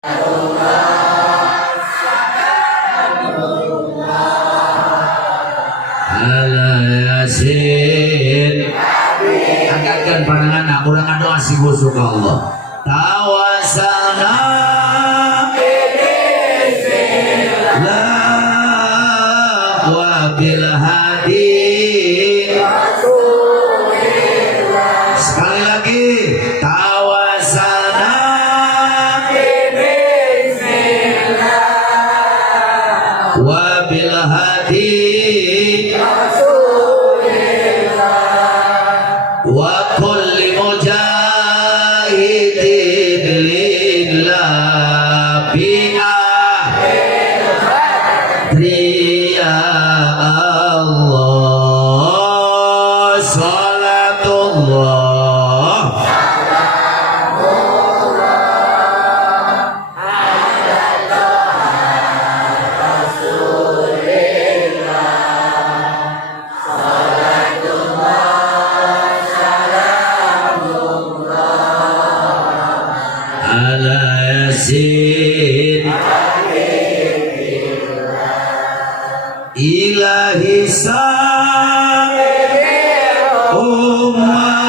ala yasin angkatkan pandangan nak kurang doa si busuk Allah tawasalna la wa bil hadi sekali lagi tawasalna wa bil hadi wa kulli mujahidin lillah bi'ahri ya Allah salatullah ala yasin ilahi ummah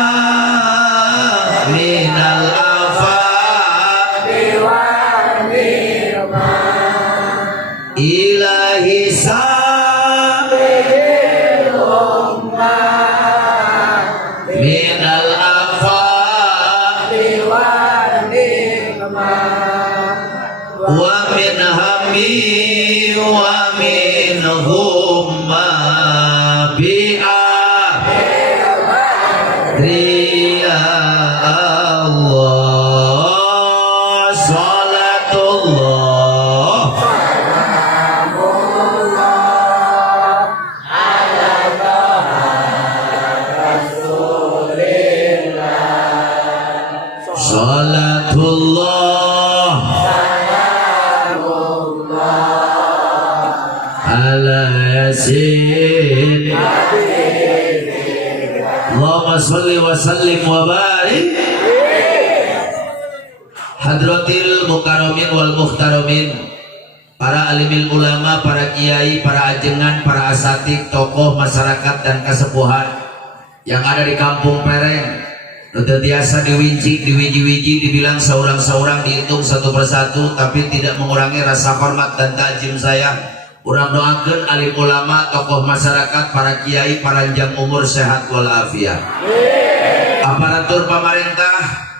minal afaq ilahi minal afaq wa min hammi wa min humma bi'ahri ya Allah salatullah salatullah ala yasin Allahumma sholli wa sallim wa barik hadratil mukarramin wal muhtaramin para alimil ulama, para kiai, para ajengan, para asatid, tokoh masyarakat dan kesepuhan yang ada di Kampung Pereng biasa diwinci, diwiji-wiji, dibilang seorang-seorang, dihitung satu persatu, tapi tidak mengurangi rasa hormat dan takjim saya. Urang doakeun alim ulama, tokoh masyarakat, para kiai, panjang umur, sehat walafiat. Aparatur pemerintah,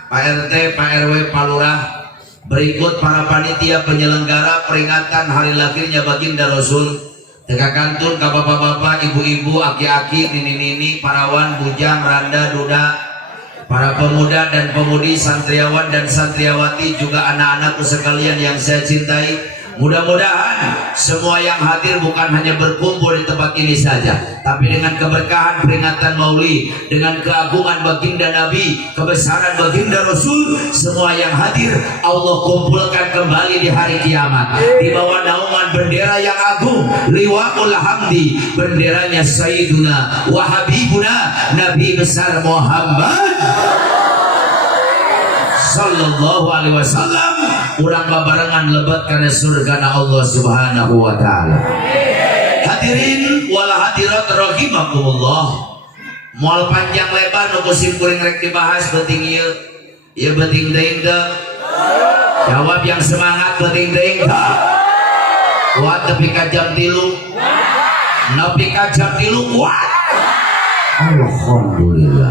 Pak RT, Pak RW, Pak Lurah, berikut para panitia penyelenggara peringatan hari lahirnya baginda Rasul. Tegakantun ka bapak-bapak, ibu-ibu, aki-aki, nini-nini, parawan, bujang, randa, duda, para pemuda dan pemudi, santriawan dan santriawati, juga anak-anakku sekalian yang saya cintai. Mudah-mudahan semua yang hadir bukan hanya berkumpul di tempat ini saja, tapi dengan keberkahan peringatan Maulid, dengan keagungan baginda Nabi, kebesaran baginda Rasul, semua yang hadir Allah kumpulkan kembali di hari kiamat di bawah naungan bendera yang agung, liwaul hamdi, benderanya Sayyiduna wa Habibuna Nabi besar Muhammad sallallahu alaihi wasallam. Urang babarengan lebat karena surga Allah subhanahu wa ta'ala. Hadirin wal hadirat rahimakumullah. Moal panjang lebar nu kusim kuring rek dibahas penting ieu. Ieu penting teuing teu? Jawab yang semangat penting teuing teu? Kuat tepi ka jam 3. Nepi ka jam 3 kuat. Alhamdulillah.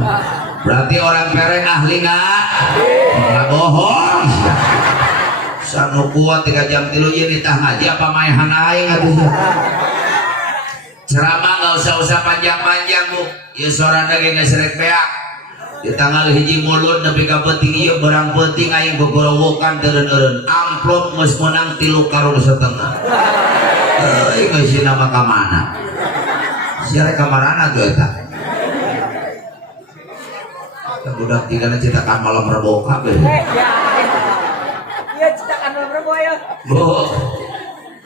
Berarti orang Pereng ahli nggak bohong. Sanu kuat 3 jam 3 ieu ditah ngaji apa maehan aing atuh. Ceramah nggak usah panjang-panjang Bu. Ieu sorana ge geus rek beak. Di tanggal 1 Mulud nepi ka penting ieu barang penting aing gogorowokan teureun-eureun. Amplop geus meunang 3 karung setengah. Euy geus nama ka mana? Sia rek ka marana tuh eta. Budak tinggalna citakan malam Rebo kabeh. Iya citakan malam Rebo ya. Bu.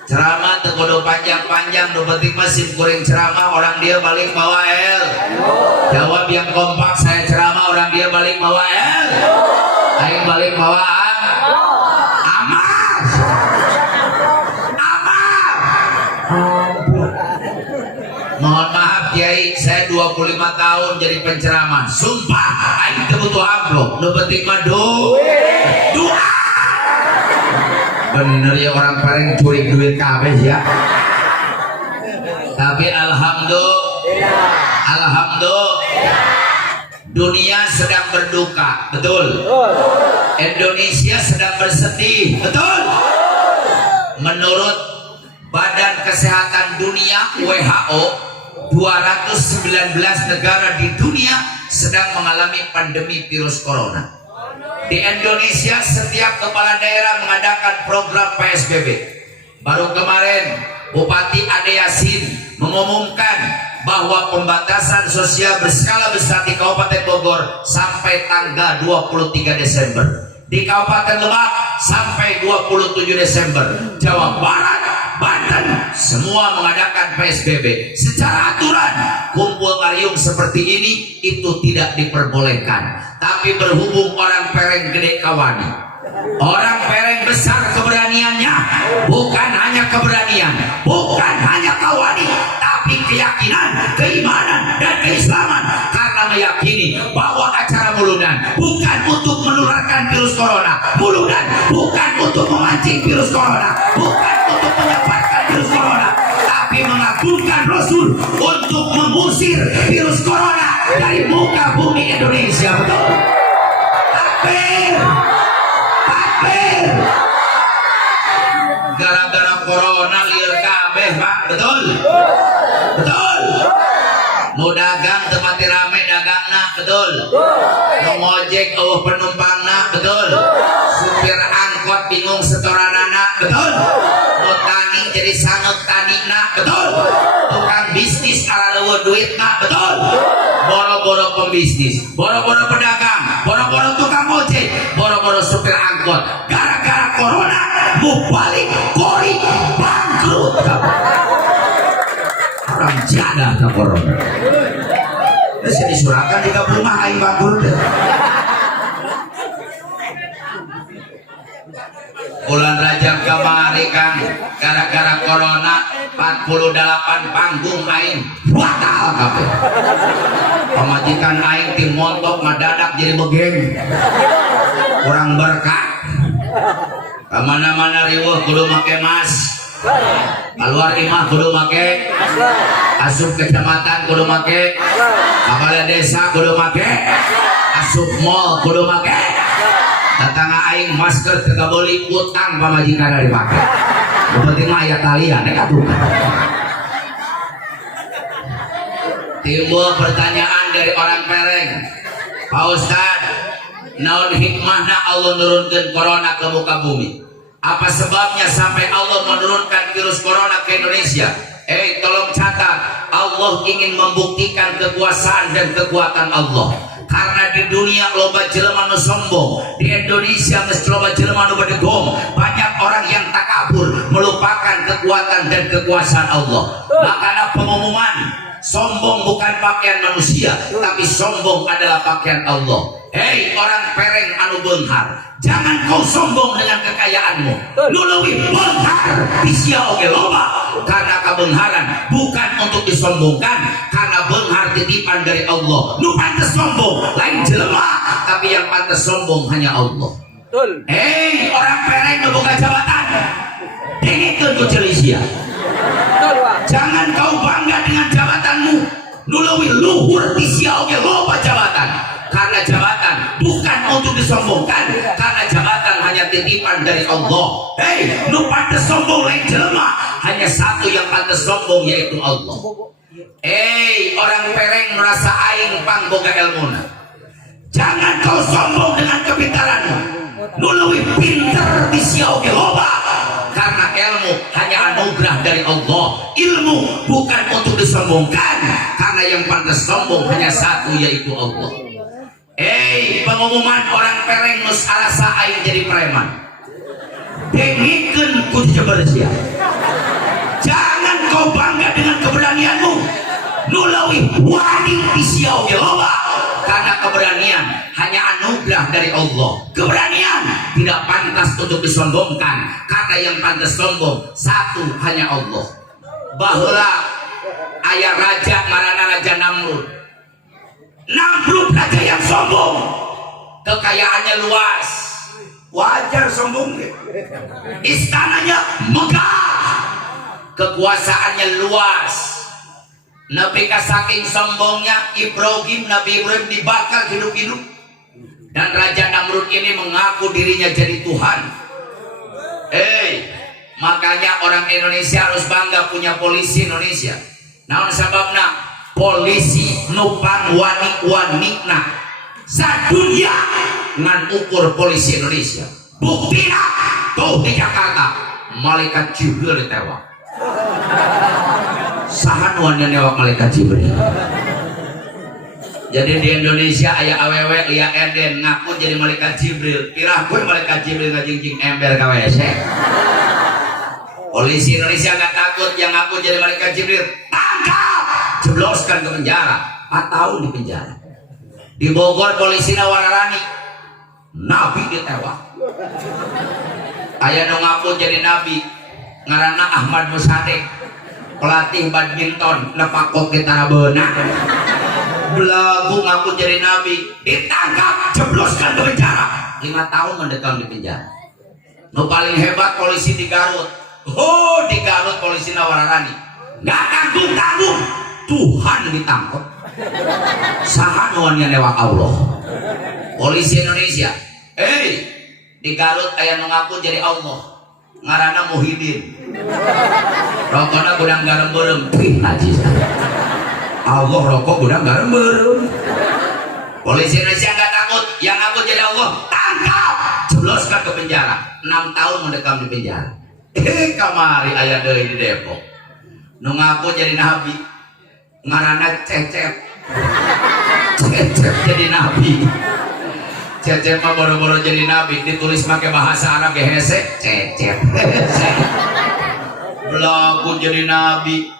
Ceramah teu kudu panjang-panjang, nu penting mah sim kuring ceramah orang dia balik bawa el. Jawab yang kompak, saya ceramah orang dia balik bawa el. Aing balik bawa aman. 25 tahun jadi penceramah. Sumpah aing teu butuh amplop, nu penting mah doa. Bener ya orang paling curi duit kabeh ya. Tapi alhamdulillah dunia sedang berduka, betul. Indonesia sedang bersedih, betul. Menurut Badan Kesehatan Dunia WHO, 219 negara di dunia sedang mengalami pandemi virus corona. Di Indonesia setiap kepala daerah mengadakan program PSBB. Baru kemarin Bupati Ade Yasin mengumumkan bahwa pembatasan sosial berskala besar di Kabupaten Bogor sampai tanggal 23 Desember. Di Kabupaten Lebak sampai 27 Desember. Jawa Barat, Banten semua mengadakan PSBB. Secara aturan kumpul kariung seperti ini itu tidak diperbolehkan. Tapi berhubung orang pereng gede kawani, orang pereng besar keberaniannya, bukan hanya keberanian, bukan hanya kawani, tapi keyakinan, keimanan, dan keislaman. Karena meyakini bahwa acara muludan bukan untuk menularkan virus corona, muludan bukan untuk memancing virus corona, bukan untuk menyebarkan virus corona, tapi mengagungkan Rasul untuk mengusir virus corona dari muka bumi Indonesia. Betul? Takbir! Takbir! Gara-gara corona liar kabeh, Pak. Betul? Betul? Mau dagang tempat rame dagangna, betul? Mau ngojek eueuh penumpangna, betul? Supir angkot bingung setoranana, betul? Mau tani jadi sanget tanina, betul? Tukang bisnis ala leuweh duitna, betul? Boro-boro pembisnis, boro-boro pedagang, boro-boro tukang ojek, boro-boro supir angkot. Gara-gara corona mubalik kori bangkrut. Orang jada ke corona. Terus disurahkan di rumah aing bangkrut. Bulan Rajab kamari Kang, gara-gara corona 48 panggung aing batal kabeh. Pamajikan aing tim montok ngadadak jadi begeng. Kurang berkah. Kemana-mana riweuh kudu make mas. Keluar imah kudu make, asup kecamatan kudu make, kepala desa kudu make, asup mall kudu make. Datang aing masker teu boleh utang pamajikan dari make. Penting mah aya talian nek atuh. Timbul pertanyaan dari orang pereng, Pak Ustad, naon hikmahna Allah nurunkeun corona ke muka bumi? Apa sebabnya sampai Allah menurunkan virus corona ke Indonesia? Tolong catat, Allah ingin membuktikan kekuasaan dan kekuatan Allah. Karena di dunia loba jelema nu sombong, di Indonesia mesti loba jelema nu bedegong. Banyak orang yang takabur, melupakan kekuatan dan kekuasaan Allah. Makanya pengumuman, sombong bukan pakaian manusia, tapi sombong adalah pakaian Allah. Hei orang pereng anu beunghar, jangan kau sombong dengan kekayaanmu. Nu leuwih beunghar bisia oge loba. Karena kebeungharan bukan untuk disombongkan, karena beunghar titipan dari Allah. Nu pantes sombong lain jelema, tapi yang pantes sombong hanya Allah. Hei orang pereng nu boga jabatan, dengikeun ku Celisia. Jangan kau bangga dengan jabatanmu. Nu leuwih luhur bisia oge loba jabatan. Karena jabatan bukan untuk disombongkan, karena jabatan hanya titipan dari Allah. Hei, lu pantes sombong lain jelema, hanya satu yang pantes sombong yaitu Allah. Hei, orang pereng merasa aing pangboga ilmuna. Jangan kau sombong dengan kepintaranmu. Nu leuwih pinter bisia oge loba. Karena ilmu hanya anugerah dari Allah. Ilmu bukan untuk disombongkan, karena yang pantas sombong hanya satu yaitu Allah. Pengumuman orang pereng nus alasa aing jadi preman. Dengikeun ku Jabarsia. Jangan kau bangga dengan keberanianmu. Nu leuwih wani bisia oge loba. Karena keberanian hanya anugerah dari Allah. Keberanian tidak pantas untuk disombongkan, karena yang pantas sombong satu hanya Allah. Baheula aya raja ngaranna Raja Namrud. Namrud raja yang sombong, kekayaannya luas, wajar sombong. Istananya megah, kekuasaannya luas. Nabi saking sombongnya Nabi Ibrahim dibakar hidup-hidup, dan Raja Namrud ini mengaku dirinya jadi Tuhan. Makanya orang Indonesia harus bangga punya polisi Indonesia. Naon sababna? Polisi nupang wani-wanikna sadunia ngan ukur polisi Indonesia. Buktina tuh di Jakarta malaikat Jibril ditewak. Sahan wanya newak malaikat Jibril. Jadi di Indonesia ayah awewe liya Eden ngaku jadi malaikat Jibril. Pirah gue malaikat Jibril ngajingjing ember KWC. Polisi Indonesia nggak takut yang ngaku jadi malaikat Jibril, tangkap, jebloskan ke penjara, 4 tahun di penjara. Di Bogor polisi Nawararani, Nabi ditewak. Ayah nu ngaku jadi Nabi, ngaranna Ahmad Musadik, pelatih badminton, nepakok kita beuna. Belagu ngaku jadi Nabi, ditangkap, jebloskan ke penjara, 5 tahun mendekam di penjara. Nu paling hebat polisi di Garut. Di Garut polisi Nawararani nggak tanggung-tanggung, Tuhan ditangkap. Saha nuannya newak Allah. Polisi Indonesia di Garut aya nu ngaku jadi Allah, ngaranna Muhyiddin, rokokna gudang garam beureum. Haji Allah rokok gudang garam beureum. Polisi Indonesia nggak takut, yang ngaku jadi Allah tangkap, jebloskan ke penjara, 6 tahun mendekam di penjara. Kamari ayah deui di Depok nu ngaku jadi Nabi, ngaranna Cecep. Cecep jadi Nabi. Cecep mah boro-boro jadi Nabi, ditulis pakai bahasa Arab ge hese Cecep. Belagu jadi Nabi.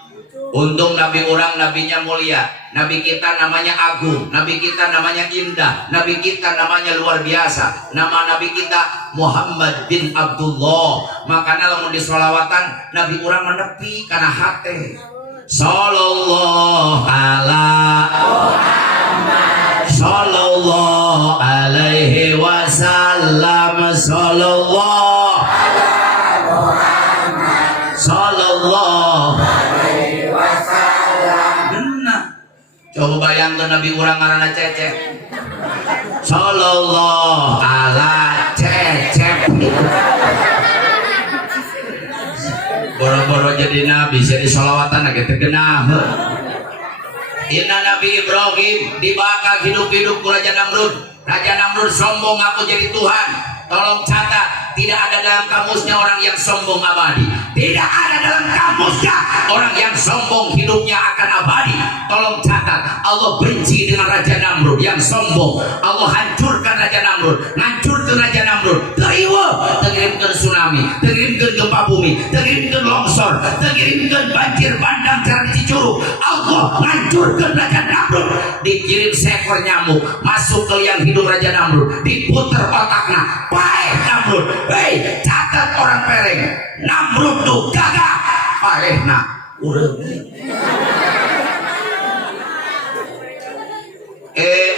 Untung Nabi orang nabinya mulia, Nabi kita namanya agung, Nabi kita namanya indah, Nabi kita namanya luar biasa. Nama Nabi kita Muhammad bin Abdullah. Makanya lamun di sholawatan Nabi orang menepi karena hati. Sallallahu ala Muhammad, sallallahu alaihi wasallam, sallallahu ala Muhammad, sallallahu alaihi wasallam. Benar. Coba bayangkan Nabi orang ngaranna Cecep. Sallallahu ala Cecep. Boro-boro jadi Nabi, jadi sholawatan lagi tergenah. Inna Nabi Ibrahim dibakar hidup-hidup ku Raja Namrud. Raja Namrud sombong aku jadi Tuhan. Tolong catat, tidak ada dalam kamusnya orang yang sombong abadi. Tidak ada dalam kamusnya orang yang sombong hidupnya akan abadi. Tolong catat, Allah benci dengan Raja Namrud yang sombong. Allah hancurkan Raja Namrud, hancurkan Raja Namrud. Teriwa, tengirimkan tsunami, tengirimkan gempa bumi, tengirimkan longsor, tengirimkan banjir bandang jalan Cicurug. Allah hancurkan Raja Namrud. Dikirim seekor nyamuk masuk ke liang hidung Raja Namrud, diputer otaknya. Baik Namrud, hei catat orang pereng, Namrud tuh gagah, paehna urang.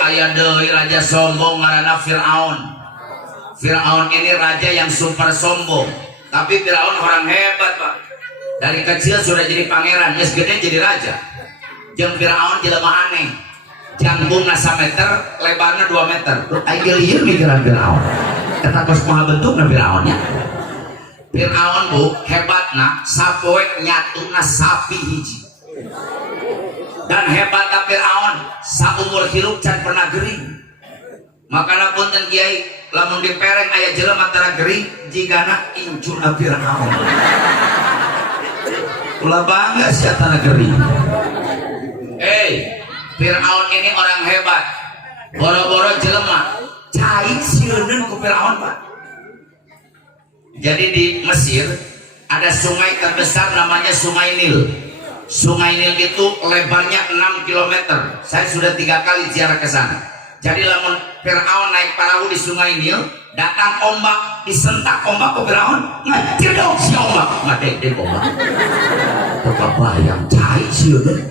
Aya deui raja sombong ngaranna Firaun. Firaun ini raja yang super sombong, tapi Firaun orang hebat Pak. Dari kecil sudah jadi pangeran, geus gede jadi raja. Jeung Firaun jelema aneh, janggungna 1 meter, lebarnya 2 meter. Ayo lieur mikiran Firaun. Kata kos maha bentukna Firaunnya. Firaun bu hebatna sapoe nyatuna sapi hiji. Dan hebatna Firaun saumur hirup can pernah gering. Makana punten kiai lamun dipereng aya jelema tara gering jigana injuna Firaun. Ulah bangga sia tanah gering. Firaun ini orang hebat. Boro-boro jelema cai sieun ku Firaun Pak. Jadi di Mesir ada sungai terbesar namanya Sungai Nil. Sungai Nil itu lebarnya 6 km. Saya sudah 3 kali ziarah ke sana. Jadi lamun Firaun naik perahu di Sungai Nil, datang ombak, disentak ombak ke Firaun, ngededok si ombak, ngadek ombak. Kebayang cai sieun.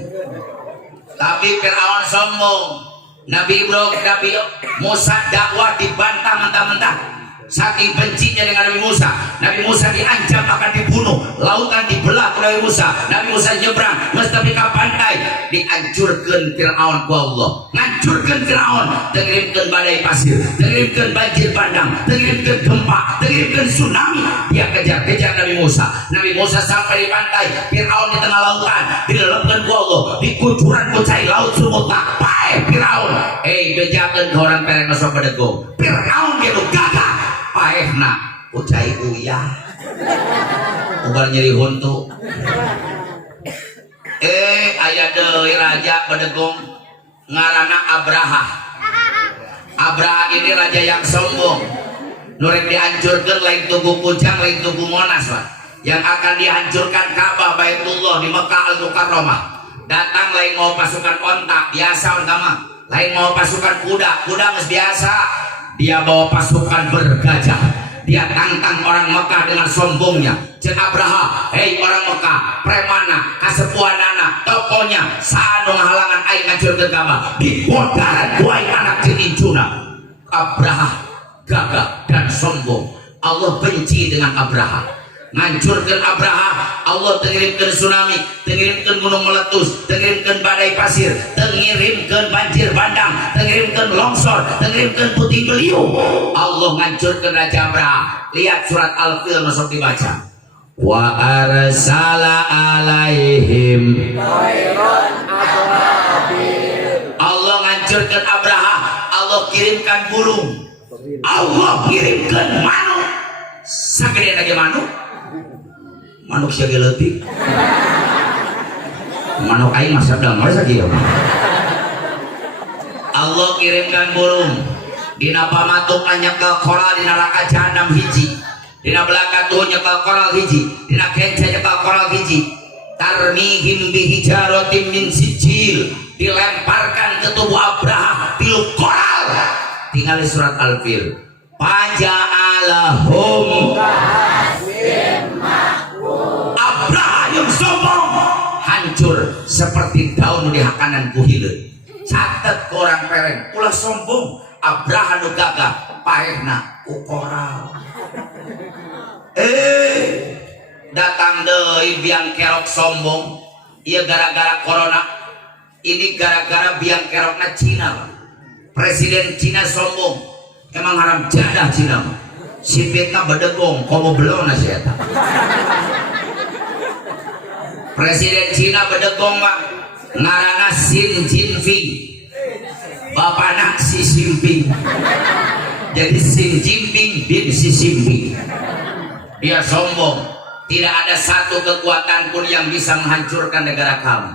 Tapi Firaun sombong. Nabi Ibrahim, Nabi Musa dakwah dibantah mentah-mentah. Saking bencinya dengan Nabi Musa diancam akan dibunuh, lautan dibelah oleh Nabi Musa nyebrang mesti ke pantai, dihancurkan Fir'aun ku Allah, ngancurkan Fir'aun, tengirimkan badai pasir, tengirimkan banjir bandang, tengirimkan gempa, tengirimkan tsunami. Dia kejar-kejar Nabi Musa sampai di pantai, Fir'aun di tengah lautan, dilelepkan ku Allah, di kucuran kucai laut sumut tak pae Fir'aun. Bejakan ke orang pereng masuk bedego, Fir'aun gitu gagah paehna ucai uyah ubar nyeri huntu. Aya deui raja bedegong ngaranna Abraha. Abraha ini raja yang sombong, nurek dihancurkan lain tugu Kujang, lain tugu Monas lah. Yang akan dihancurkan Ka'bah Baitullah di Mekah Al-Mukarramah. Datang lain mau pasukan onta biasa ontama, lain mau pasukan kuda geus biasa. Dia bawa pasukan bergajah, dia tantang orang Mekah dengan sombongnya. Cek Abraha, hei orang Mekah, premana, kasepuanana, tokonya, saanu halangan aing ngajurkeun Ka'bah, di bodaran buai anak cincuna. Abraha gagah dan sombong. Allah benci dengan Abraha. Ngancurkan Abraha, Allah tengirimkan tsunami, tengirimkan gunung meletus, tengirimkan badai pasir, tengirimkan banjir bandang, tengirimkan longsor, tengirimkan puting beliung. Allah ngancurkan Raja Abraha. Lihat surat Al-Fil masuk dibaca. Wa arsala alaihim tayran ababil. Allah ngancurkan Abraha, Allah kirimkan burung, Allah kirimkan manuk. Sagede lagi manuk sia leutik. Manuk aing mah sedang masa kieu. Allah kirimkan burung. Dina pamatuk nyekel koral dina neraka jahanam hiji. Dina belakang tuh nyekel koral hiji. Dina kenca nyekel koral hiji. Tarmihim bihijaratin min sijil. Dilemparkan ke tubuh Abraha tilu koral. Tinggal di surat Al-Fil. Paja'alahum Abraha yang sombong hancur seperti daun di hakanan kuhileun. Catet ke orang pereng ulah sombong. Abraha nu gagah paehna ukoral. Datang deui biang kerok sombong. Ieu gara-gara corona. Ini gara-gara biang kerokna Cina. Presiden Cina sombong. Emang haram jadah Cina mah. Si Vietnam bedegong komo belum nasi eta. Presiden Cina bedegong mah ngaranna Xi Jinping. Bapana Xi Jinping. Jadi Xi Jinping bin Xi Jinping. Dia sombong. Tidak ada satu kekuatan pun yang bisa menghancurkan negara kami.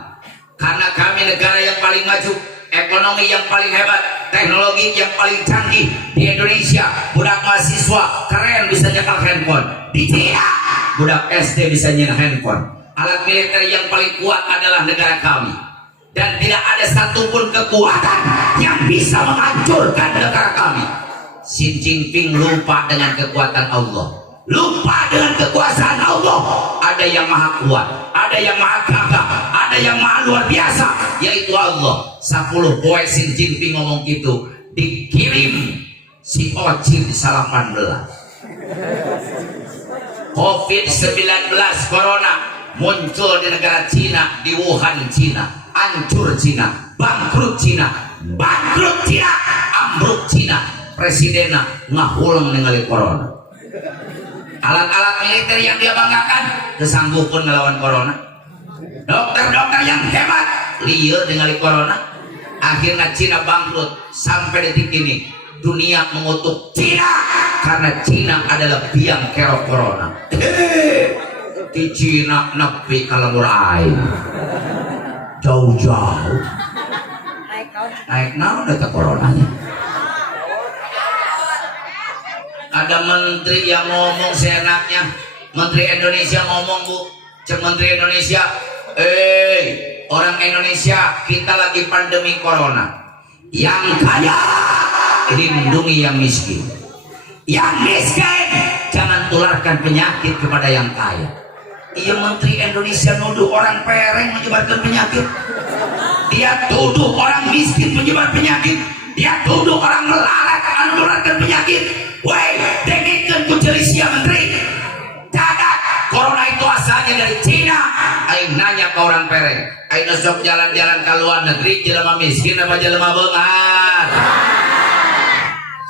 Karena kami negara yang paling maju, ekonomi yang paling hebat, teknologi yang paling canggih di Indonesia. Budak mahasiswa keren bisa nyekel handphone. Di Cina budak SD bisa nyekel handphone. Alat militer yang paling kuat adalah negara kami. Dan tidak ada satupun kekuatan yang bisa menghancurkan negara kami. Xi Jinping lupa dengan kekuatan Allah, lupa dengan kekuasaan Allah. Ada yang maha kuat, ada yang maha gagah, ada yang maha luar biasa, yaitu Allah. 10 poe Xi Jinping ngomong gitu, dikirim si Ocin 18. COVID-19 corona muncul di negara Cina, di Wuhan Cina, hancur Cina, bangkrut Cina, ambruk Cina. Presidennya ngahulang ningali corona. Alat-alat militer yang dia banggakan kesanggupan ngelawan corona. Dokter-dokter yang hebat liar ningali corona. Akhirnya Cina bangkrut. Sampai detik ini dunia mengutuk Cina karena Cina adalah biang kerok corona. Di Cina nepi kalau aing jauh-jauh naik naon eta coronanya. Ada menteri yang ngomong seenaknya, menteri Indonesia ngomong, Bu, menteri Indonesia, orang Indonesia kita lagi pandemi corona, yang kaya lindungi yang miskin, yang miskin jangan tularkan penyakit kepada yang kaya. Iya, menteri Indonesia nuduh orang pereng menyebarkan penyakit. dia tuduh orang miskin penyebar penyakit, dia tuduh orang melarat menularkan penyakit. Woi, dengekeun ku ceuli sia menteri. Cadat, corona itu asalnya dari Cina. Aing nanya ke orang Pereng, aing sok jalan-jalan ke luar negeri, jelema miskin apa jelema beunghar?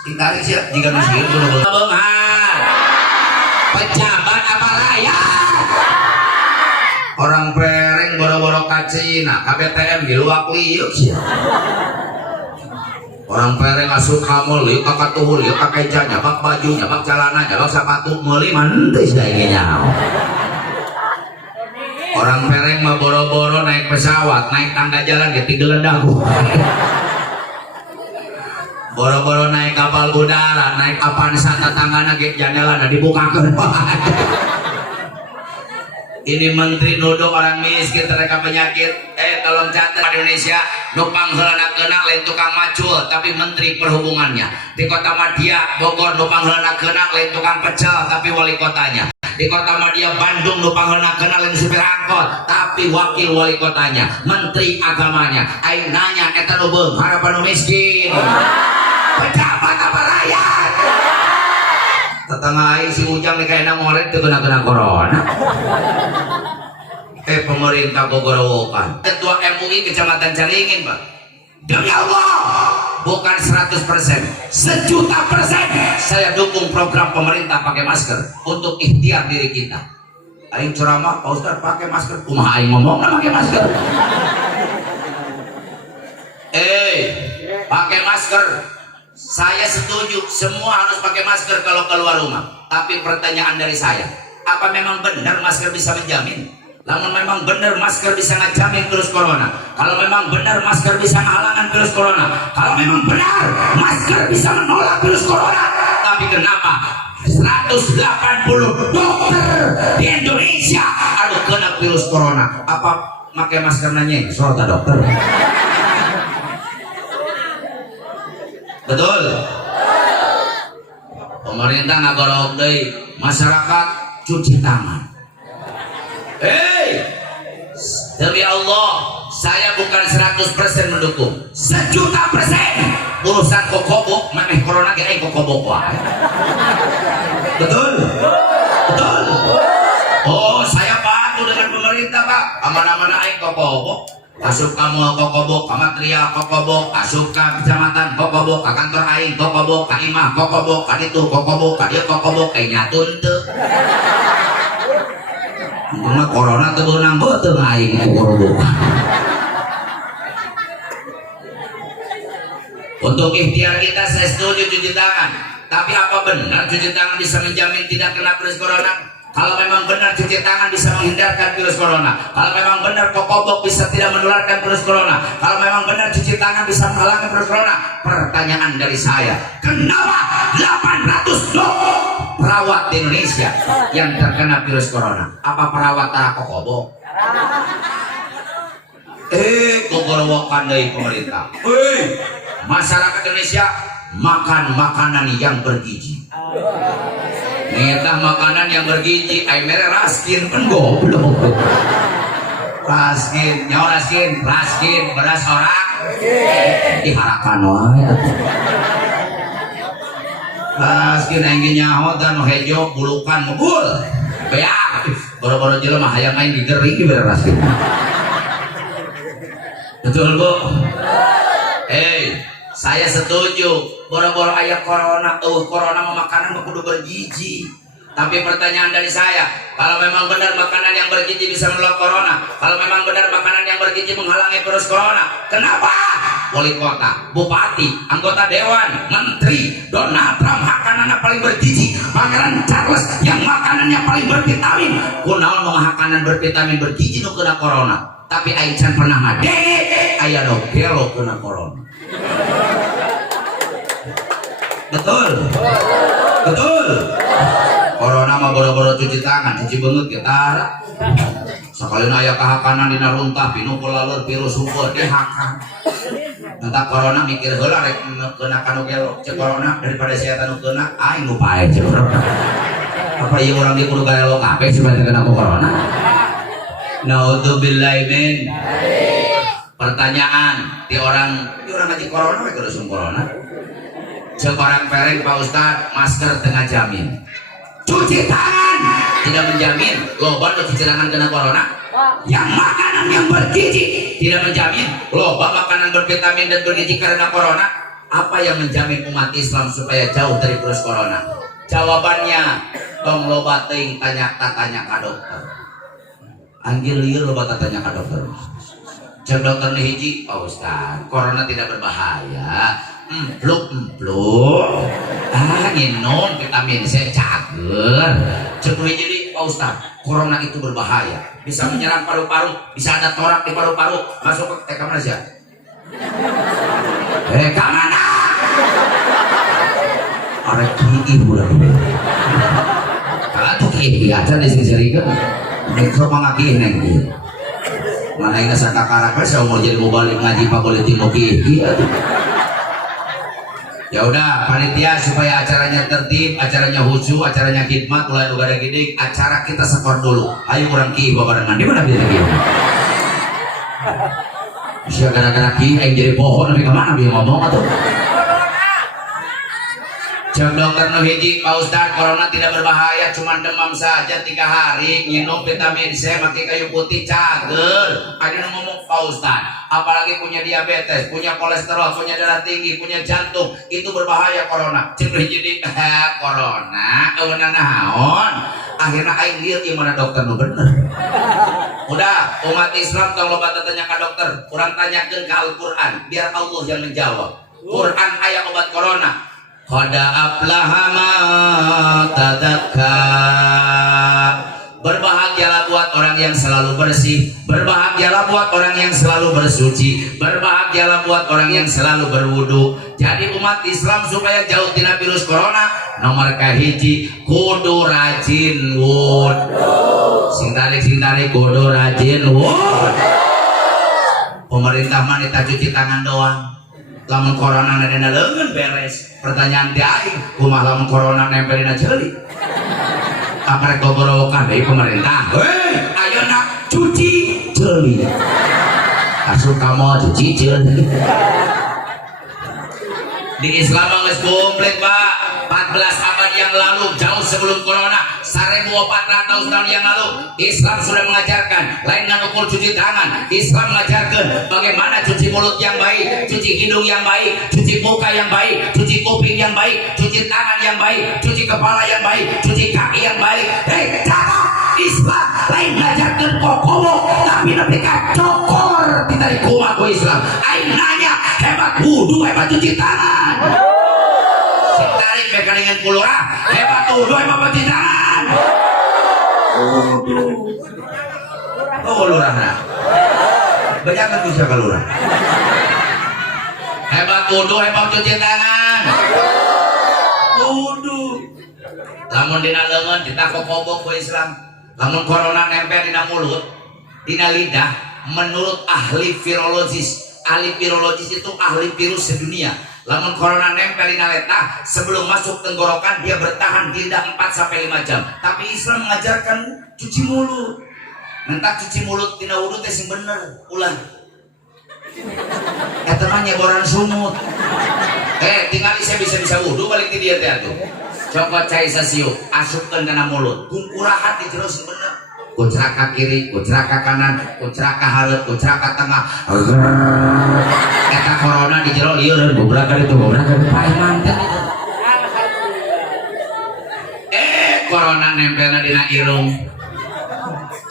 Tinggal siap jika miskin kudu beunghar. Pejabat apa layak? Orang Pereng boro-boro ka Cina, KBTM di luak liuk sia. Orang Pereng asup kamul, liuk ka katuhur, liuk ka kejanya, bak bajunya, bak celananya, bak sepatu meuli mantes da ieu nyaho. Orang Pereng mah boro-boro naik pesawat, naik tangga jalan ge tigeledag. Boro-boro naik kapal udara, naik Avanza tanggana ge jandelana dibukakeun. Ini menteri nuduh orang miskin terkena penyakit. Tolong catat Indonesia nupang heulana keunang lain tukang macul, tapi menteri perhubungannya. Di kota Madia Bogor nupang heulana keunang lain tukang pecel, tapi wali kotanya. Di kota Madia Bandung nupang heulana keunang lain supir angkot, tapi wakil wali kotanya, menteri agamanya. Aing nanya eta nu beunghar apa nu miskin? Pejabat apa rakyat? Tetangga aing si Ujang dikaena ngorek teu kena corona. Pemerintah Bogorowokan, Ketua MUI Kecamatan Caringin, Pak. Demi Allah, bukan 100%, 1.000.000% saya dukung program pemerintah pakai masker untuk ikhtiar diri kita. Aing ceramah, Pak Ustaz pakai masker, kumaha aing ngomong pakai masker. Pakai masker. Saya setuju semua harus pakai masker kalau keluar rumah. Tapi pertanyaan dari saya, apa memang benar masker bisa menjamin? Namun memang benar masker bisa ngajamin virus corona. Kalau memang benar masker bisa menghalangan virus corona. Kalau memang benar masker bisa menolak virus corona. Tapi kenapa 180 dokter di Indonesia ada kena virus corona? Apa pakai masker nanya? Sorota dokter. Betul. Pemerintah ngagorok deui masyarakat cuci tangan. Demi Allah, saya bukan 100% mendukung, 1.000.000%. Urusan kokobok, maneh corona ge aing kokobok wae. Betul? Betul. Oh, saya patuh dengan pemerintah, Pak. Aman-aman aing kokobok. Asup kamu kokobok, kamatria kokobok, asup ka kecamatan kokobok, ka kantor aing kokobok, ka imah kokobok, ka ditu kokobok, ka dieu kokobok, aing nyatun teu. Cuma corona teu beunang beuteung aing kokobok. Untuk ikhtiar kita saya setuju cuci tangan. Tapi apa benar cuci tangan bisa menjamin tidak kena virus corona? Kalau memang benar cuci tangan bisa menghindarkan virus corona, kalau memang benar kokobok bisa tidak menularkan virus corona, kalau memang benar cuci tangan bisa menghalangi virus corona, pertanyaan dari saya, kenapa 800 perawat di Indonesia yang terkena virus corona? Apa perawat tara kokobok? Kokorowokan dari pemerintah. Masyarakat Indonesia makan makanan yang bergizi. Ngetah makanan yang bergizi, aing mere raskin kan goblok. Raskin, nyawa raskin beras orang. Diharapan wae. Raskin aing ge nyaho dan hejo bulukan ngebul. Beak, boro-boro jelema hayang aing digering di beres raskin. Betul, Bu? Saya setuju. Boro-boro aya corona, corona makanan kudu bergizi. Tapi pertanyaan dari saya, kalau memang benar makanan yang bergizi bisa menolak corona, kalau memang benar makanan yang bergizi menghalangi virus corona, kenapa wali kota, bupati, anggota dewan, menteri, Donald Trump makanannya paling bergizi, Pangeran Charles yang makanannya paling bervitamin, kunaon mau makanan bervitamin bergizi nu kena corona, tapi aing can pernah ngadenge aya do gelo kena corona. Betul. Betul. Corona mah boro-boro cuci tangan, cuci beungeut ge tara. Sakalina aya kahakanan dina runtah pinu pelaleur virus hungkul dihakan. Entah corona mikir heula rek kena kanu gelo, cek corona daripada saya tanu kena aing nu pae cek corona. Apa ieu urang di kudu gelo kabeh supaya kena corona? Naudzubillahi min. Pertanyaan di orang ngaji corona we kudu corona. Cek orang pereng Pak Ustad, masker tengah jamin. Cuci tangan tidak menjamin loba nu cuci tangan kena corona. Yang makanan yang bergizi tidak menjamin loba makanan bervitamin dan bergizi karena corona. Apa yang menjamin umat Islam supaya jauh dari virus corona? Jawabannya tong loba teuing tanya ka dokter. Anggil lieur loba tanya ka dokter. Cek dokter hiji, Pak Ustaz, corona tidak berbahaya. Empluk, nginum vitamin C cager. Cek hiji deui, Pak Ustaz, corona itu berbahaya. Bisa menyerang paru-paru, bisa ada torak di paru-paru. Masuk ke mana sih? Ke mana? Arek kieu budak. Kalau kieu aja di sini kan. Mikro mangakih neng kieu. Mana yang sakakarakan saya mau jadi mau balik ngaji Pak boleh timoki. Ya udah panitia supaya acaranya tertib, acaranya khusyuk, acaranya khidmat, mulai ada gini, acara kita skor dulu. Ayo kurang ki babarengan di mana dia lagi? Sia gara-gara ki yang jadi pohon tapi kemana dia ngomong atau? Cek dokter nu hiji, Pak Ustad, corona tidak berbahaya, cuma demam saja 3 hari, minum vitamin C, pakai kayu putih cager. Ada ngomong Pak Ustad, apalagi punya diabetes, punya kolesterol, punya darah tinggi, punya jantung, itu berbahaya corona. Cek hiji corona, naon. Akhirnya aing lieur ieu mana dokter nu bener. Udah, umat Islam tong loba tanya ka dokter, kurang tanyakeun ka Al-Qur'an, biar Allah yang menjawab. Quran aya obat corona. Qad aflaha ma tazakka. Berbahagialah buat orang yang selalu bersih, berbahagialah buat orang yang selalu bersuci, berbahagialah buat orang yang selalu berwudu. Jadi umat Islam supaya jauh tina virus corona, nomor kahiji kudu rajin wudu. Sing tarik kudu rajin wudu. Pemerintah mah nita cuci tangan doang. Lamun corona nadena leungeun beres. Pertanyaan ti aing, kumaha lamun corona nempel dina ceuli? Kaprek gogorowokan deui pemerintah. Hei, ayeuna cuci ceuli. Asup ka mall cuci ceuli. Di Islam geus komplit, Pak. 14 abad yang lalu, jauh sebelum corona, 1400 tahun yang lalu, Islam sudah mengajarkan lain nganukul cuci tangan. Islam mengajarkan bagaimana cuci mulut yang baik, cuci hidung yang baik, cuci muka yang baik, cuci kuping yang baik, cuci tangan yang baik, cuci kepala yang baik, cuci kaki yang baik. Hei, cakap Islam lain ngajarkan kokowo, tapi lebih kacokor ditarik kumat ku Islam. Aing nanya, hebat wudu, hebat cuci tangan. Tarik mekaningan kulurah, hebat wudu, hebat cuci tangan. Oh lurah nah. Banyak bisa ke lurah. Hebat wudu, hebat cuci tangan. Wudu. Lamun dina leungeun ditakok-kobok ku Islam. Lamun corona nempel dina mulut, dina lidah, menurut ahli virologis itu ahli virus sedunia. Lamun corona nempel dina letah, sebelum masuk tenggorokan dia bertahan di lidah 4 sampai 5 jam. Tapi Islam mengajarkan cuci mulut. Entak cuci mulut tina wudu teh sing bener, ulah. Eta mah nyeboran sumut. Tinggal saya bisa wudu balik ke dia teh atuh. Cokot cai sasiu, asupkeun kana mulut. Kungkurahan di jero sing bener. Kucrak ka kiri, kucrak ka kanan, kucrak ka hareup, kucrak ka tengah. Eta corona di jero lieur beberapa kali itu, beberapa kali pae mantep. Corona nempelna dina irung.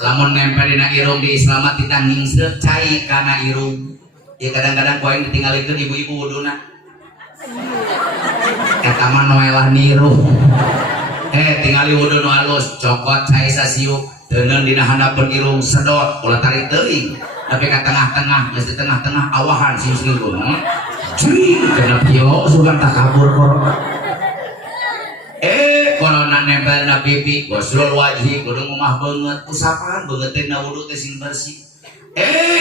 Lamun nempel dina irung di Islam mah ditanging cai kana irung. Ya kadang-kadang poin ditinggalikeun ibu-ibu wuduna. Eta mah noelah niru. Tingali wudu nu halus, cokot cai sasiu, deungeun dina handapeun irung sedot, ulah tarik teuing. Tapi ka tengah-tengah, geus di tengah-tengah awahan sing singgung. Cuy, kena pio sugan tak kabur corona. Corona nempel na pipi, goslul wajhi, kudu ngomah beungeut, usapan beungeut na wudu teh sing bersih.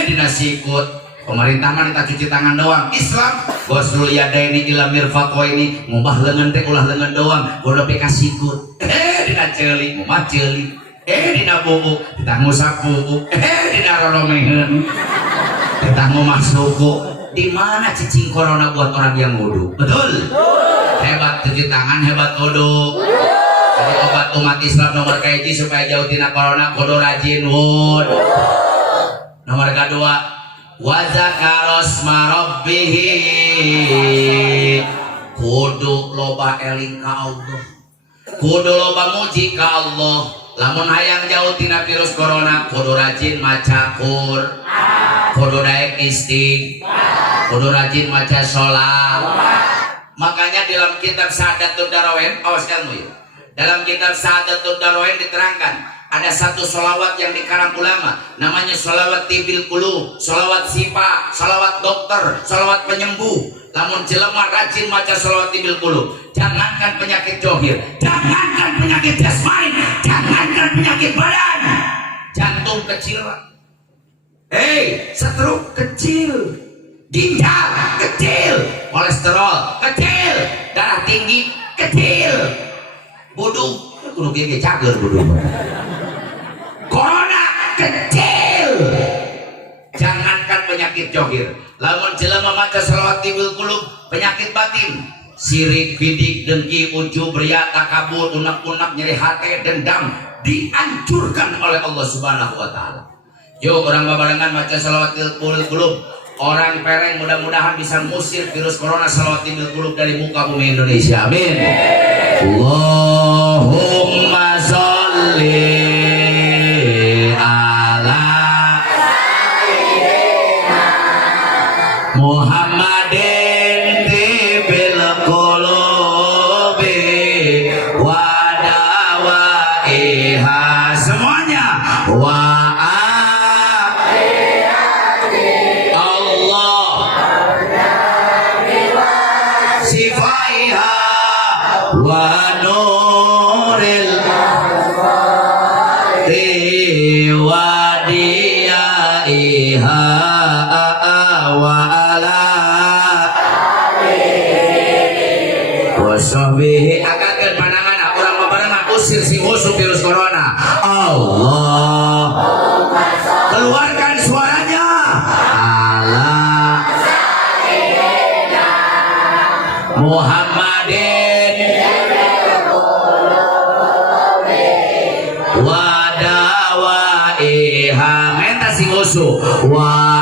Dina sikut. Pemerintah mah kita cuci tangan doang. Islam goslul yadaini ila mirfaqaini, ngubah leungeun teh ulah leungeun doang, kudu pe ka sikut. Dina ceuli, ngubah ceuli. Dina bubuk, kita ngusap bubuk. Dina roromeheun. kita mau masuk di mana cicing corona buat orang yang wudhu? Betul. Hebat cuci tangan, hebat wudhu. Jadi obat umat Islam nomor kaiji supaya jauh tina corona kudu rajin wudhu. Nomor kedua, wa zakarosma rabbihi, kudu loba eling ka Allah, kudu loba muji ka Allah. Lamun hayang jauh tina virus corona kudu rajin maca Qur'an, kudu daek kudu rajin maca sholat. Makanya dalam kitab Sa'adatul Darawain, awas kamu ya, dalam kitab Sa'adatul Darawain diterangkan ada satu sholawat yang dikarang ulama, namanya sholawat tibil qulub, sholawat sipa, sholawat dokter, sholawat penyembuh. Lamun jelema rajin maca sholawat tibil qulub, jangankan penyakit johir, jangankan penyakit jasmani, jangankan penyakit badan, jantung kecil, stroke kecil, ginjal kecil, kolesterol kecil, darah tinggi kecil, bodoh kudu gege cager bodoh, corona kecil. Jangankan penyakit johir, lamun jelema maca sholawat tibil qulub, penyakit batin, sirik, bidik, dengki, ujub, riya, takabur, unek-unek, nyeri hati, dendam dihancurkan oleh Allah Subhanahu wa taala. Yuk orang babarengan maca sholawat tibil qulub. Orang pereng mudah-mudahan bisa musir virus corona sholawat tibil qulub dari muka bumi Indonesia. Amin. Allahumma sholli Muhammadin tibil qulubi wa dawaiha, semuanya wa Allah sifaiha wa nuril wa diyaiha wasabihi. Akan pandangan orang babarengan usir si musuh virus corona. Allah, keluarkan suaranya. Allah Muhammadin wa dawaiha, minta si musuh wa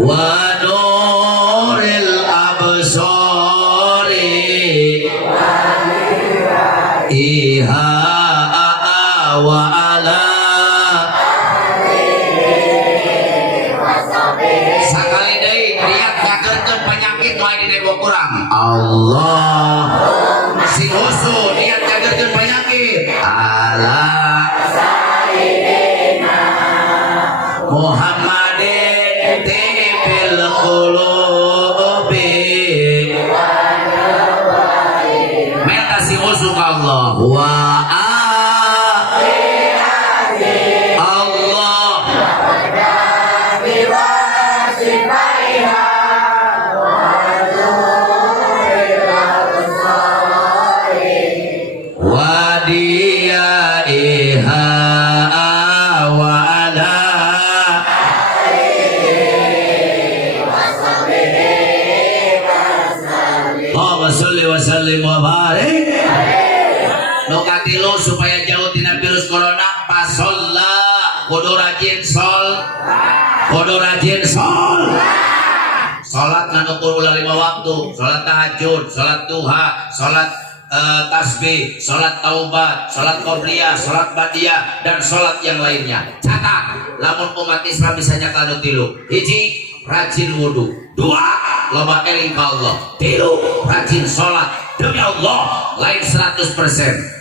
wa nuril absari iha wa ala sakali deui lihat nyakeurkeun penyakit wae di nebo kurang. Allah si musuh lihat nyakeurkeun penyakit. Allah Muhammadin tibil qulubi, minta si musuh ka Allah wa Allah wa diyaiha wa ala Salli wa sallim wa barik. Nu katilu supaya jauh tina virus corona pasolla, kudu rajin salat nganu ulah 5 waktu, salat tahajud, salat duha, salat tasbih, salat taubat, salat qobliyah, salat badiah, dan salat yang lainnya. Catat, lamun umat Islam bisa nyakal tilu. Hiji, rajin wudu. 2, loba eling ka Allah. 3, rajin sholat. Demi Allah, lain 100%,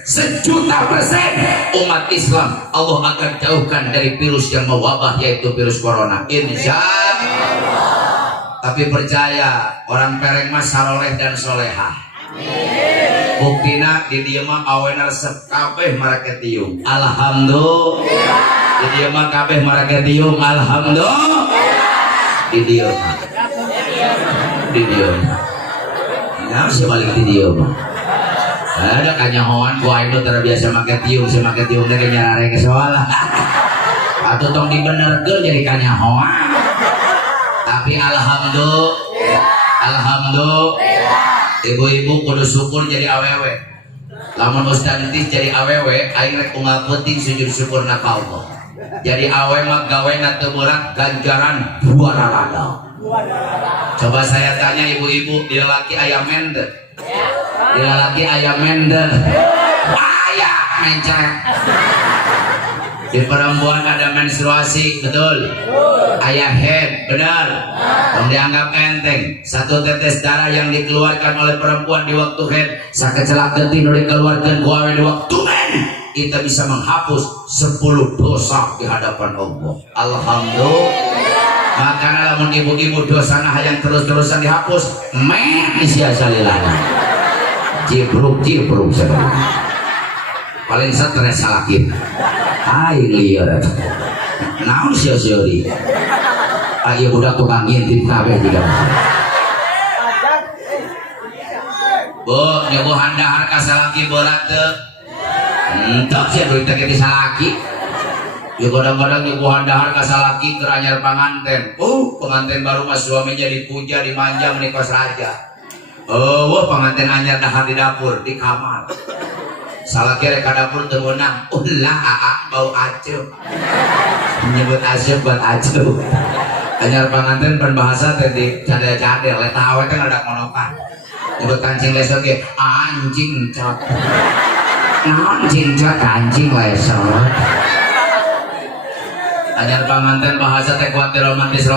1.000.000% umat Islam Allah akan jauhkan dari virus yang mewabah, yaitu virus corona, insya Allah. Tapi percaya, orang pereng mah saroleh dan solehah. Buktina di dieu mah aweuna resep kabeh marake tiung. Alhamdulillah. Di dieu mah kabeh marake tiung. Alhamdulillah. Di dieu mah. Di dieu. Nah, sebalik di dieu mah. Ada kanyahoan ku aing terbiasa make tiung, si make tiung teh nyarare ke soal. Atuh tong dibenerkeun jadi kanyahoan. Tapi alhamdulillah ibu-ibu kudu syukur jadi awewe. Lamun Ustadz jadi awewe aing rek unggal penting sujud syukur ka Allah. Jadi awewe mah gawena teu berat ganjaran buaralada. Coba saya tanya ibu-ibu, di laki aya mende. Di laki aya mende. Aya mencret. Di perempuan ada menstruasi, betul? Ayah head, benar? Yang dianggap enteng. Satu tetes darah yang dikeluarkan oleh perempuan di waktu head, sakecelak detik dikeluarkan kuawe di waktu men, kita bisa menghapus 10 dosa di hadapan Allah. Alhamdulillah. Makanya lamun ibu-ibu dosana hayang terus-terusan dihapus, men sia salilana. Jibruk sekali. Paling stres salakit. Ai liar. Naon sia-sia di. Ayo budak tukang ngintip kabeh juga. Bu, nyuguhan dahar ka salaki berat teu? Entok sia duit teh ke salaki. Ya kadang-kadang nyuguhan dahar ka salaki keur anyar panganten. Penganten baru mas suaminya dipuja, dimanja menikos raja. Penganten anyar dahar di dapur, di kamar. Salaki rek ka dapur teu meunang. Ulah bau acuh. Menyebut asyuk buat acuh. Anyar panganten penbahasa teh di cadel-cadel, eta awe teh ngadak monokan. Nyebut kancing lesot ge anjing cot. Anjing cot anjing lesot. Anyar panganten bahasa teh kuat romantis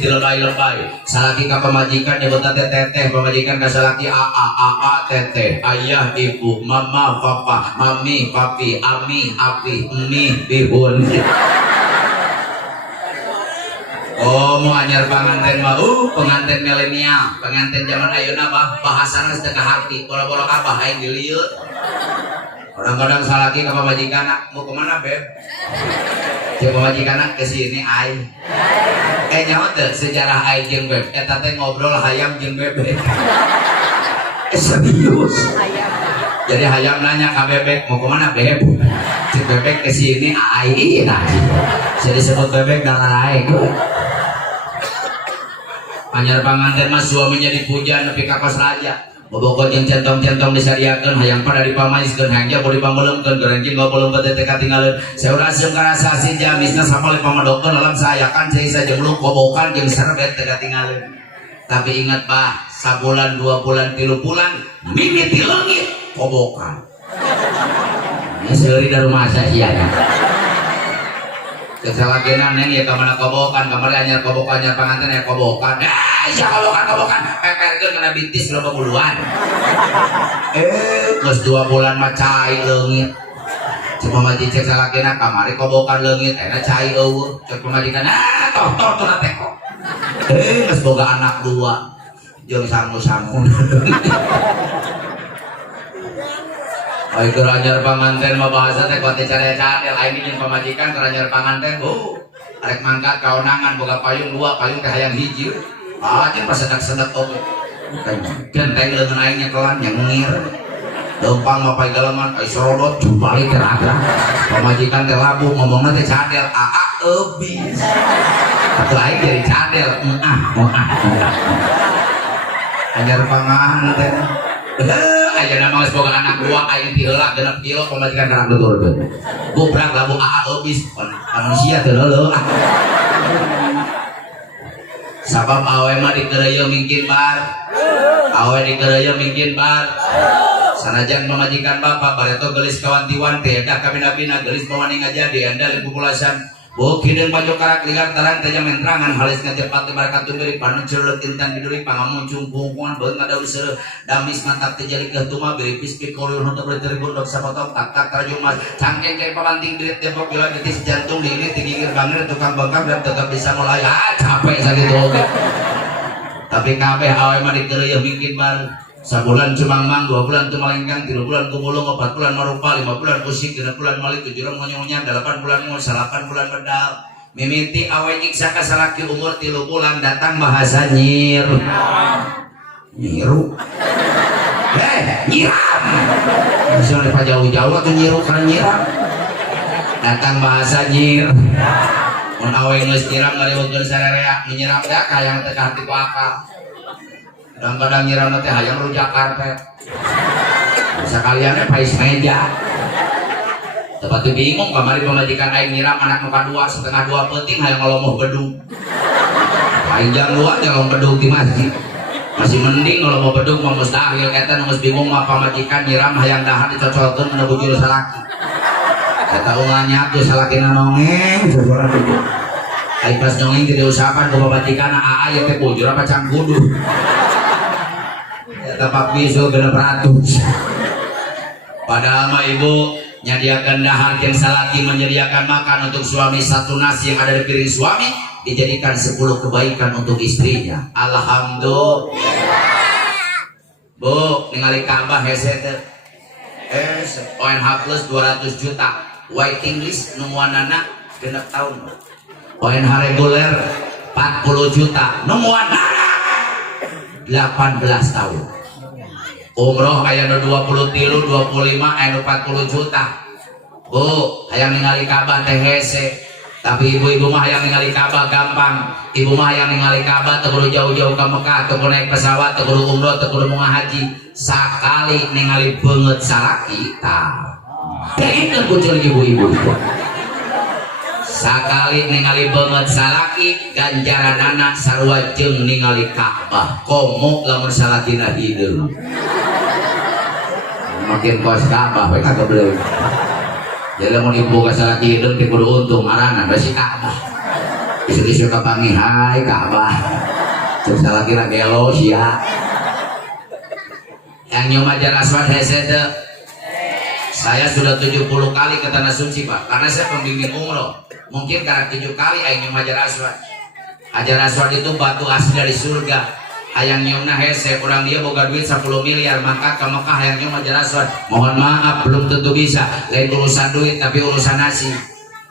dilebay-lebay. Salaki ka pamajikan nyebut teteh, pamajikan ka salaki a teteh, ayah ibu, mama papa, mami papi, ami api, emi bihun. Mau anyar panganten mah penganten milenial, penganten zaman ayeuna bahasana teu kaharti, boro-boro abah aing dilieur. Kadang-kadang salaki ka pamajikan, mau kemana beb? Cek pemajikan ke sini ai. Nyawa teh sejarah ai jeung beb. Eta teh ngobrol hayam jeung bebek. Serius. Jadi hayam nanya ka bebek, mau kemana beb? Cek bebek ke sini ai. Nah, jadi sebut bebek dan aing. Anyar panganten mas suaminya dipuja nepi ka kos raja. Bobokot yang centong-centong disadiakeun hayang pada dipamaiskeun hayang bodi pameuleumkeun gerenjing ngoboloh teh katinggaleuan saura asem karasasi jamisna sapal pamadokeun dalam sayakan ceisa jeung kobokan jeung serbet teh katinggaleuan. Tapi ingat bah, sabulan 2 bulan 3 bulan mimiti leungit kobokan. Ini seuri da rumah sia nya. Kesalakenan neng ya kamana kobokan, kamari anyar kobokan anyar panganten ya kobokan. Sia kobokan peperkeun kana bintis loba buluan. Geus 2 bulan mah cai leungit. Cek pamaji cek salakena kamari kobokan leungit eta cai eueuh. Cek pamajikan toh teh kok. Geus boga anak 2 jeung sangu-sangu. Ai keranyar panganten mah bahasa teh kuat cadel-cadel aing jeung pamajikan keranyar panganten arek mangkat kaonangan boga payung 2 payung teh hayang hiji jeung pasedak-sedak oge genteng leungeun aing nyekelan nyengir leumpang mah pai galeman ai sorodot jumbali teh rada pamajikan teh labu ngomongna teh cadel eubis atuh aing jadi cadel anyar panganten ayeuna mah geus boga anak 2 aing ti heula 6 kilo pamajikan karang tuturkeun. Gubrak labu eubis manusia teu leuleuh. Sabab awe mah dikeureuyeum mingkin bar. Awe dikeureuyeum mingkin bar. Sanajan pamajikan bapak bareto geulis kawanti-wanti dah kabina-bina geulis pamaning ngajadi anda populasan Bo kideung pajok karak ligar tarang teh mentrangan halis ngajepat teh barakatun deui panuncur leutintan dideui pangamuncung bungkungan beung ngadawi seureuh damis mantap teh jali keutuma beripis pikolur untuk berteri gondok sapotong tak karajung mas cangkeng kayak palanting dirit tembok bila ditis jantung diirit digigir banger tukang bengkak dan tetap bisa mulai capek sakitu oge. Tapi kabeh awe mah dikeureuh bikin bar sabulan cumang-mang, 2 bulan tumalingkang, 3 bulan kumulung, 4 bulan marupa, 5 bulan usik, 6 bulan malik, 7 bulan monyong-nyang, 8 bulan ngos, 8 bulan bedal. Mimiti awe nyiksa ka salaki umur 3 bulan datang bahasa nyiru. nyiram misalnya pak jauh-jauh atau nyiru kan nyiram datang bahasa nyir mun awe geus nyiram ngaliweukeun sarerea menyiram teh kayang teh ka hati ku akal kadang-kadang nyiram teh hayang rujak karpet sakaliannya pais meja tepatnya bingung kamari pemajikan aing nyiram anak muka dua setengah dua penting hayang ngolomoh bedung aing jam 2 nyolong bedung di masjid masih mending kalau mau bedung mau mustahil eta nu geus bingung mah pamajikan nyiram hayang dahar dicocolkeun mun bujur salaki eta unganya tuh salakina nongeng sosoran itu aing pas nongeng tidak usapan ku pamajikan aa ya teh bujur apa cangkudu eta pak bisu 600 padahal mah ibu nyadiakan dahar yang salaki menyediakan makan untuk suami satu nasi yang ada di piring suami dijadikan 10 kebaikan untuk istrinya. Alhamdulillah. Bu, ningali Ka'bah hese teh. ONH plus 200 juta. Waiting list nungguanana 6 tahun. ONH reguler 40 juta. Nungguanana 18 tahun. Umroh aya 23, 25, aya 40 juta. Bu, hayang ningali Ka'bah teh hese. Tapi ibu-ibu mah yang ningali Ka'bah gampang. Ibu mah yang ningali Ka'bah teu kudu jauh-jauh ke Mekah, teu kudu naik pesawat, teu kudu umroh, teu kudu moal haji. Sakali ningali beungeut salaki tah. Dekeun kucur ibu-ibu. Sakali ningali beungeut salaki ganjaranana sarua jeung ningali Ka'bah. Komo lamun salakina hideung. Makin kos Ka'bah we kagak beuleung. Jadi mau ibu kasar hidup di kudu untung marana besi Ka'bah isu-isu kapangi hai Ka'bah terus lagi gelo sia yang nyium Hajar Aswad hese teh saya sudah 70 kali ke tanah suci pak karena saya pembimbing umroh mungkin karena 7 kali aing nyium Hajar Aswad. Hajar Aswad itu batu asli dari surga hayang nyiumna hese kurang dia boga duit 10 miliar mangkat ke Mekah hayang nyium Hajar Aswad mohon maaf belum tentu bisa lain urusan duit tapi urusan nasi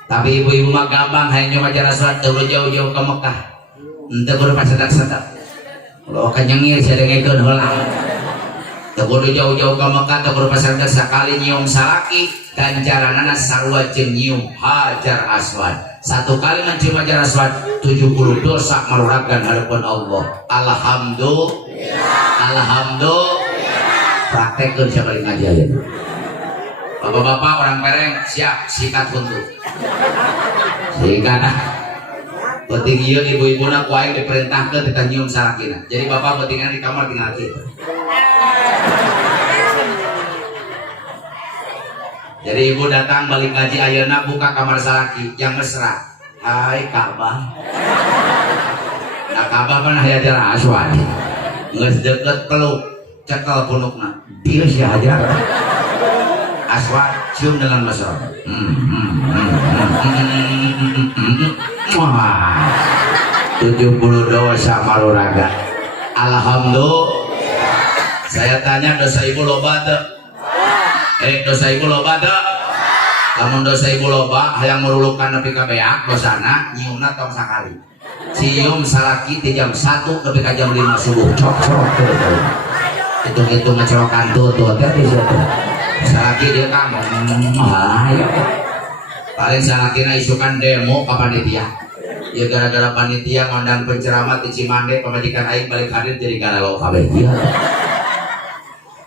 tapi ibu-ibu mah gampang hayang nyium Hajar Aswad terus jauh-jauh ke Mekah ente berupa sedap-sedap kalau kenyengir saya dengekeun heula teu kudu jauh-jauh ke Mekah teu berupa sedap sakali nyium salaki ganjaranana sarua jeung nyium Hajar Aswad. Satu kali mencium Hajar Aswad 70 dosa maruragan hadapan Allah. Alhamdulillah. Alhamdulillah. Praktekkeun sabari ngaji aya. Bapak-bapak orang pereng siap sikat untuk. Sikat ah. Penting ieu ibu-ibuna ku aing diperintahkeun kita nyium salakina. Jadi bapak pentingan di kamar tinggal kieu. Jadi ibu datang balik ngaji ayeuna buka kamar salaki yang mesra. Hai Ka'bah. Nah Ka'bah kan Hajar Aswad. Geus deukeut peluk cekel punukna. Dieu si Hajar Aswad cium dengan mesra. Wah. 70 dosa maruraga. Alhamdulillah. Saya tanya dosa ibu loba teu? Dosa ibu loba teu? Lamun dosa ibu loba hayang merulukan nepi ka beak dosana nyiumna tong sakali. Cium salaki ti jam 1 nepi ka jam 5 subuh. Cok-cok teu. Hitung-hitung ngecerokan tuh teh di situ. Salaki dia kamu. Ayo. Paling salakina isukan demo ka panitia. Ya gara-gara panitia ngundang penceramah di Cimande pemajikan aing balik hadir jadi galau kabeh.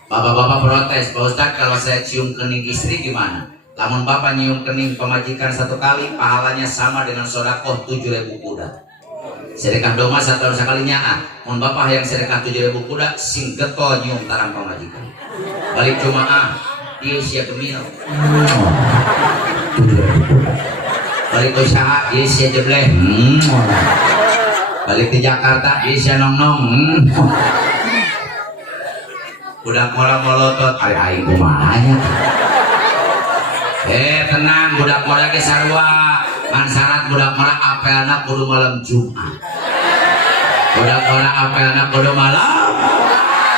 Bapak-bapak protes, Pak Ustadz kalau saya cium kening istri gimana? Lamun bapak nyium kening pemajikan 1 kali, pahalanya sama dengan sodakoh 7.000 kuda. Sedekah doma 1 tahun sekalinya ah. Mun bapak yang sedekah 7.000 kuda, sing getol nyium tarang pemajikan. Balik Jumaah, dia sia gemil. Balik usaha, dia sia jebleh. Balik di Jakarta, dia sia nong-nong. Budak mola molotot ari aing kumahanya. Tenang budak mola ge sarua. Kan syarat budak mola apelna kudu malam Jumat. Budak mola apelna kudu malam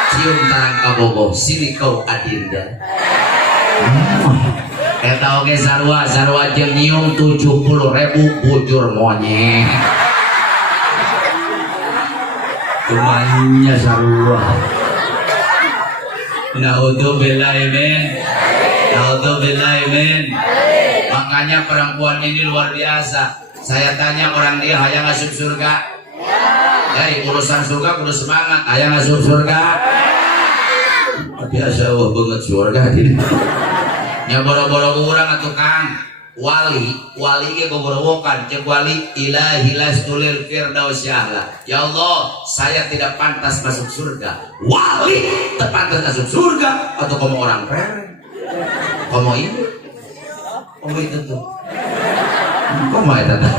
cium tarang kabogoh sini kau adinda. Eta oge sarua jeung nyium 70.000 bujur monyet. Kumanya sarua. Naudzubillah, amin. Naudzubillah, amin. Makanya perempuan ini luar biasa. Saya tanya orang dia, hayang masuk surga? Ya, urusan surga kudu semangat. Hayang masuk surga? Biasa banget surga ini. Nya boro-boro urang atuh Kang. Wali ge gogorowokan cek wali ilahi lastulil firdaus ya'la. Ya Allah, saya tidak pantas masuk surga. Wali terpantas masuk surga atau kamu orang pereng? Kamu ini? Kamu itu tuh. Kamu itu tuh.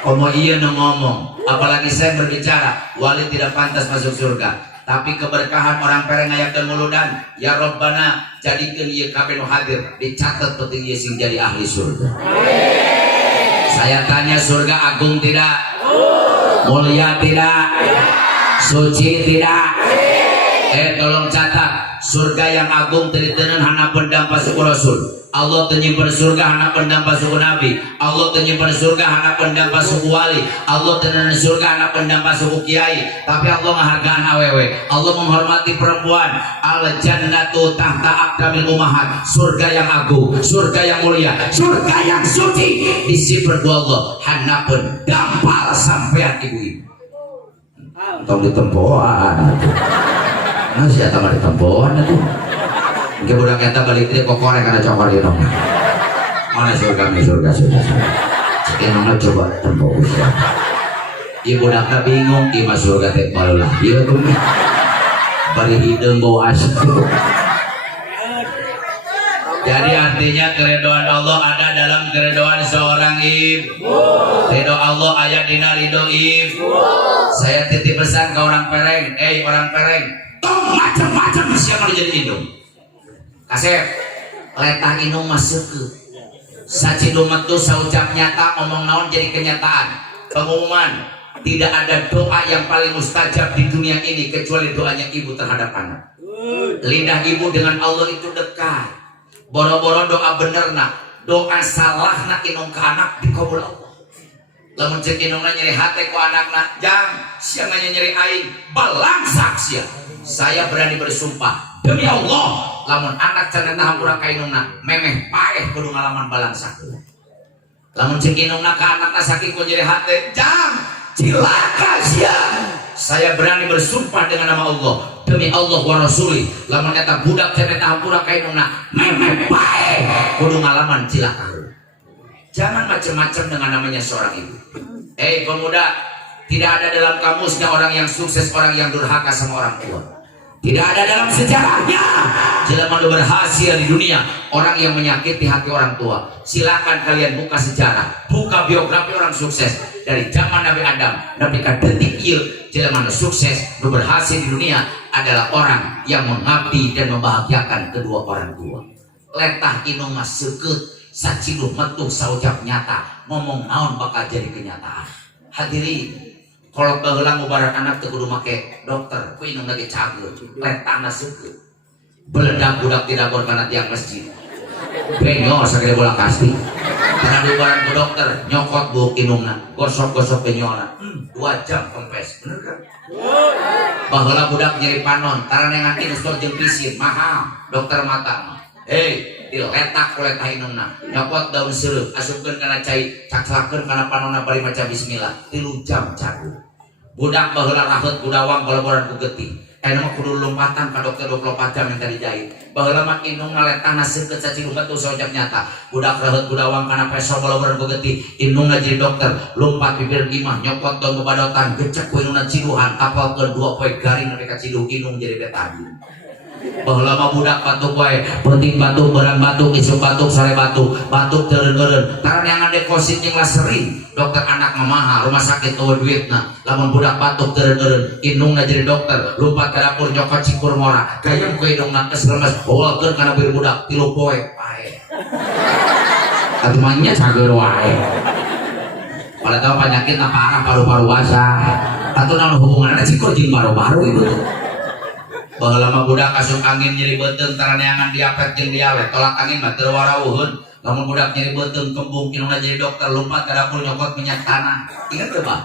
Kamu iya ngomong. Apalagi saya berbicara, wali tidak pantas masuk surga. Tapi keberkahan orang pereng ngayatkeun muludan, ya Rabbana jadikan ieu kabeh nu hadir dicatat penting ieu sing jadi ahli surga. Saya tanya, surga agung tidak? Mulia tidak? Suci tidak? Tolong catat, surga yang agung teureun hana pendam pasuku Rasul. Allah tenyimpen surga hana pendam pasuku Nabi. Allah tenyimpen surga hana pendam pasuku wali. Allah tenyimpen surga hana pendam pasuku kiai. Tapi Allah menghargaan awewe. Allah menghormati perempuan. Al jannatu tahta aqdamil ummahat. Surga yang agung, surga yang mulia, surga yang suci disimpen ku Allah hana pendam sampean ibu-ibu. Tong ditempoan. Masih eta mah ditempoan atuh. Mungkin budak kita balik dia kokorek karena cokor ini. Mana surga. Sekian coba tempo usia. Ibu budaknya bingung, ima surga teh barulah. Iya tuh. Bari hidung bau asap. Jadi artinya keridhaan Allah ada dalam keridhaan seorang ibu. Ridho Allah ayat dina ridho ibu. Saya titip pesan ke orang pereng, orang pereng, tong macam-macam siapa jadi hidung. Kasep, letah inung masuk ke sacidung metu saucap nyata ngomong naon jadi kenyataan. Pengumuman, tidak ada doa yang paling mustajab di dunia ini kecuali doanya ibu terhadap anak. Lidah ibu dengan Allah itu dekat. Boro-boro doa bener nak, doa salah nak inung ke anak dikabul Allah. Lamun cek inungna nyeri hati ku anak nak, jang sianganya nyeri aing balang saksia. Saya berani bersumpah demi Allah, lamun anak cenah hampura ka inungna memeh paeh kudu ngalaman balang sakit. Lamun cek inungna ka anakna saking ku nyeri hati, jang cilaka sia. Saya berani bersumpah dengan nama Allah, demi Allah wa rasuli, lamun eta budak cenah hampura ka inungna memeh paeh kudu ngalaman cilaka. Jangan macam-macam dengan namanya seorang ibu. Pemuda, tidak ada dalam kamusnya orang yang sukses, orang yang durhaka sama orang tua. Tidak ada dalam sejarahnya jelema berhasil di dunia orang yang menyakiti hati orang tua. Silakan kalian buka sejarah, buka biografi orang sukses dari zaman Nabi Adam sampai ke detik ieu. Jelema sukses berhasil di dunia adalah orang yang mengabdi dan membahagiakan kedua orang tua. Letah inung mas seukeut saciduh metu saucap nyata ngomong naon bakal jadi kenyataan. Hadirin, kalau baheula ngubaran anak teu kudu make dokter, ku inung lagi cageut, letana seukeut. Beledak budak tidak kana tiang masjid. Benyor sagede bola kasti. Karena ngubaran ku dokter, nyokot buuk inungna, gosok-gosok benyolna. 2 jam kempes, bener kan? Baheula budak nyeri panon, taranengan instor jeung pisin, mahal. Dokter mata. Diletak oleh tahinungna nyokot daun seureup asupkeun kana cai caklakeun kana panonna bari maca bismillah 3 jam cagu. Budak baheula raheut budawang balaboran ku geuting mah kudu lompatan ka dokter 24 jam yang tadi jahit. Baheula mah indung ngaletahna seukeut saciluh batu sojak nyata. Budak raheut budawang kana peso balaboran ku geuting indungna jadi dokter lompat bibir imah nyokot daun bebadotan gecek ku indungna ciduhan kapalkeun 2 poe garing nepi ka ciduh indung jadi betadin. Baheula mah budak batuk wae, penting batuk, barang batuk, isuk batuk, sore batuk, batuk teureun-eureun. Taraneangan deposit jeung lasering. Dokter anak mah mahal, rumah sakit eueuh duitna. Lamun budak batuk teureun-eureun, indungna jadi dokter, lompat ka dapur nyokot cikur mora. Gayem ku indungna geus lemes, bawakeun kana bir budak 3 poe pae. Atuh mah nya cager wae. Pada tahu penyakit parah paru-paru basah. Atuh naon hubunganna cikur jeung baru-baru itu. Baheula mah budak asup angin nyeri beuteung taraneangan diapet jeung diawet tolak angin mah teu warawuheun. Lamun budak nyeri beuteung kembung kinuna jadi dokter lompat ka dapur nyokot minyak tanah. Ingat teu Pak?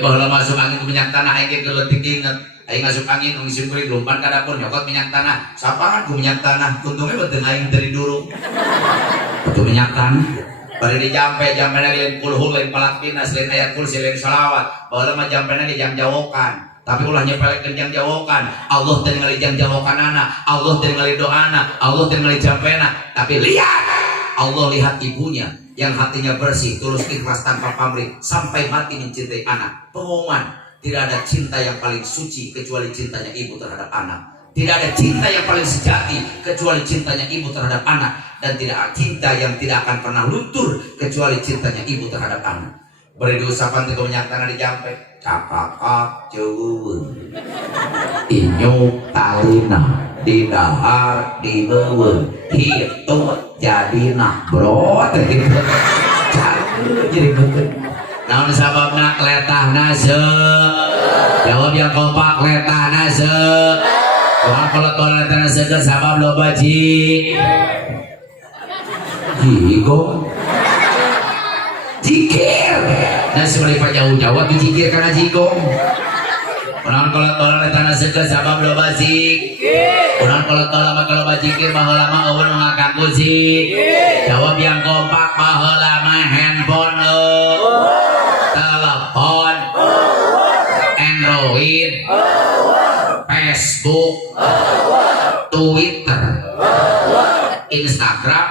Baheula mah asup angin minyak tanah aing ge leutik inget. Aing masuk angin ngisi kuring lumpan ka dapur nyokot minyak tanah. Sapaan ku minyak tanah? Untungnya beuteung aing dari dulu. Itu minyak tanah. Bari dijampe jampena lain kulhul lain palat pinas lain ayat kursi lain shalawat. Baheula mah jampena di jang jawokan. Tapi ulah nyepelekeun jang jawokan. Allah teu ningali jang jawokanana, Allah teu ningali doana, Allah teu ningali jampena. Tapi lihat, Allah lihat ibunya yang hatinya bersih, tulus ikhlas tanpa pamrih sampai mati mencintai anak. Pengumuman, tidak ada cinta yang paling suci kecuali cintanya ibu terhadap anak. Tidak ada cinta yang paling sejati kecuali cintanya ibu terhadap anak. Dan tidak ada cinta yang tidak akan pernah luntur kecuali cintanya ibu terhadap anak. Beri diusapan itu minyak tanah dijampe. Cakakak jauh inyuk talina di dahar di beuweung hitung jadina bro jadi betul. Naon sababna letahna jawab yang kompak letahna orang kalau letahna kan sabab loba jigo jikir dan sebenarnya jauh-jauh tu jikir karena jigong. Orang kalau tolong letana sekel sabab loba zikir. Orang kalau tolong kalau bajikir baheula mah eueun ngaku zikir. Jawab yang kompak baheula mah handphone telepon Android Facebook Twitter Instagram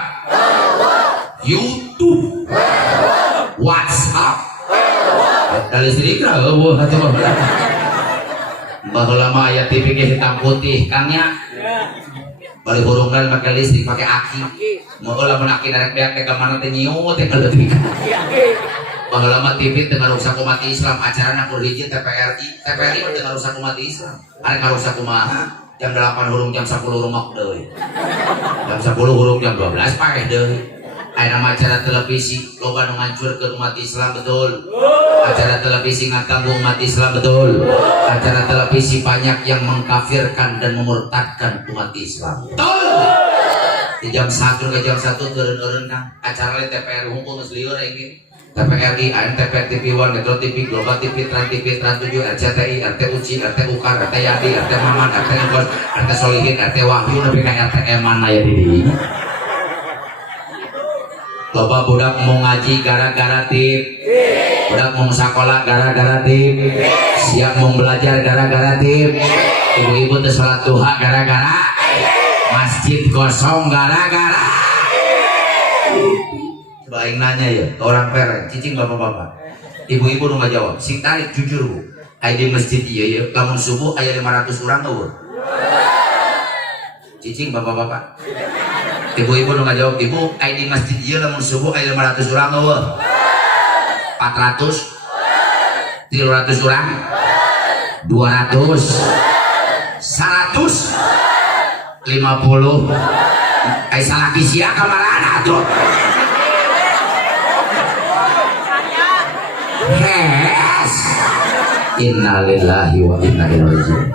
YouTube WhatsApp dari sini kira baheula mah aya TV ge hitam putih kangnya balik hurungan pakai listrik pakai aki mau ulah menaki narek beak teh ka mana teh nyiut teh leutik baheula mah TV teu ngarusak umat Islam acarana kudu hiji TPRI mah teu ngarusak umat Islam are ngarusak kumaha jam 8 hurung jam 10 rumak deui jam 10 hurung jam 12 paeh deui. Aya nama acara televisi loba nu ngancurkeun umat Islam betul. Acara televisi ngaganggu umat Islam betul. Acara televisi banyak yang mengkafirkan dan memurtadkan umat Islam. Betul. Di jam 1 ke jam 1 turun-turun kang acara lain TPR hukum geus lieur ini. TPRI, ANTV, TV1, Metro TV, Global TV, Trans TV, Trans 7, RCTI, RT Uci, RT Ukar, RT Yadi, RT Maman, RT Ngos, RT Solihin, RT Wahyu, nepi ka RT Eman aya di dieu. Loba budak mau ngaji gara-gara tip, budak mau sekolah gara-gara tip, siap mau belajar gara-gara tip, ibu-ibu teh sholat duha gara-gara, masjid kosong gara-gara. Coba aing nanya ya, ke orang pereng, cicing bapak-bapak, ibu-ibu nu ngajawab, sing tarik jujur bu, aya di masjid ieu ya, lamun subuh aya 500 urang eueuh. Cicing bapak-bapak. Ibu-ibu nu ngajawab, ibu aya di masjid ieu lamun subuh aya 500 urang eueuh. 400 300 urang 200 100 50 aya salaki sia kamarana atuh. Yes. Innalillahi wa inna ilaihi raji'un.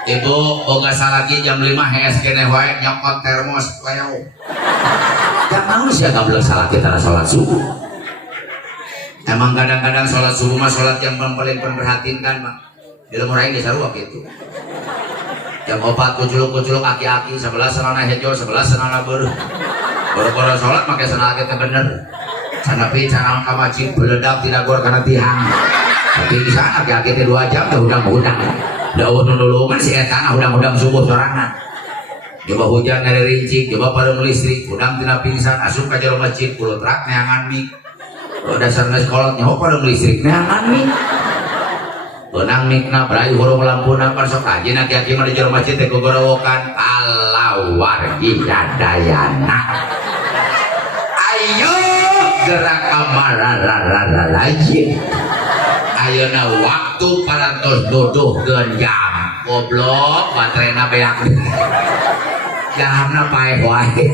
Ibu boga salaki jam 5 hees kene wae nyokot termos leo. Jam naon sia gablek salaki tara salat subuh. Emang kadang-kadang salat subuh mah salat yang paling memperhatinkan mah. Di lemur aing geus sarua kitu. Jam 4 kuculuk-kuculuk aki-aki, sebelah celana hejo, sebelah celana beureum. Boro-boro salat make celana teh bener. Sanapi canal ka masjid beledak tidak gor kana tihang. Tapi di sana aki-aki teh 2 jam teh udang-udang. Dawuh nulungan si eta udang-udang subuh sorangan. Coba hujan dari rincik, coba pada listrik, udang tina pingsan asup ka jero masjid kulo trak neangan mik. Dasarna sekolah nyaho pada listrik neangan mik. Beunang mikna brai hurung lampuna pan sok ajeun aki-aki mah di jero masjid teh gogorowokan alawargi dayana. Ayo gerak amararararajin. Ayeuna waktu parantos duduhkeun jam goblok baterena beak jamna paeh wae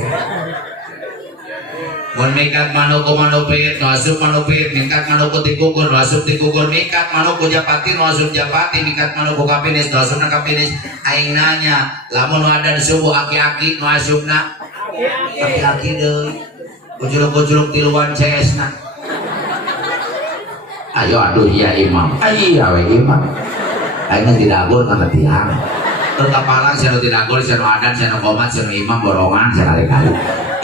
mun mikat manuku manupit nu asup manupit mikat manuku tikukur nu asup tikukur mikat manuku japati nu asup japati mikat manuku kapinis nu asupna kapinis aing nanya lamun adzan subuh aki-aki nu asupna aki-aki deui gujuluk-gujuluk tiluan CS-na. Ayo aduh ya imam, ayo we imam. Aing tidak gol kana tiang. Teu kapalang sia nu tidak gol, sia nu adan, sia nu qomat, sia nu imam borongan sekali-kali.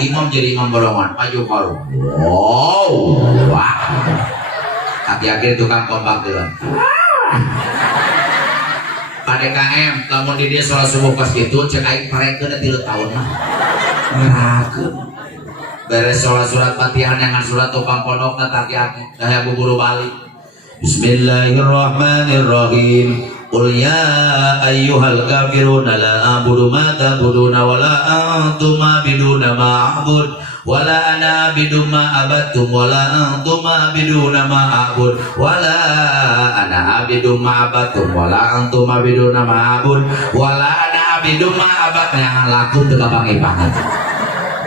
Imam jadi imam borongan, maju baru. Wow, wah. Hati-hati tukang kompak duluan. Pada KM, lamun di dia sholat subuh pas gitu, cek aing parekeun 3 tahun mah. Ngerakeun. Beres sholat surat Fatihah dengan surat tukang pondokna hati-hati, daya buburu balik. Bismillahirrahmanirrahim. Qul ya ayyuhal kafirun la a'budu ma ta'buduna wa la antum a'biduna ma a'bud wa la ana a'budu ma abattum wa la antum a'biduna ma a'bud wa la ana a'budu ma abattum wa la antum a'biduna ma a'bud wa la ana a'budu ma abat yang lakum teu kapangipangan.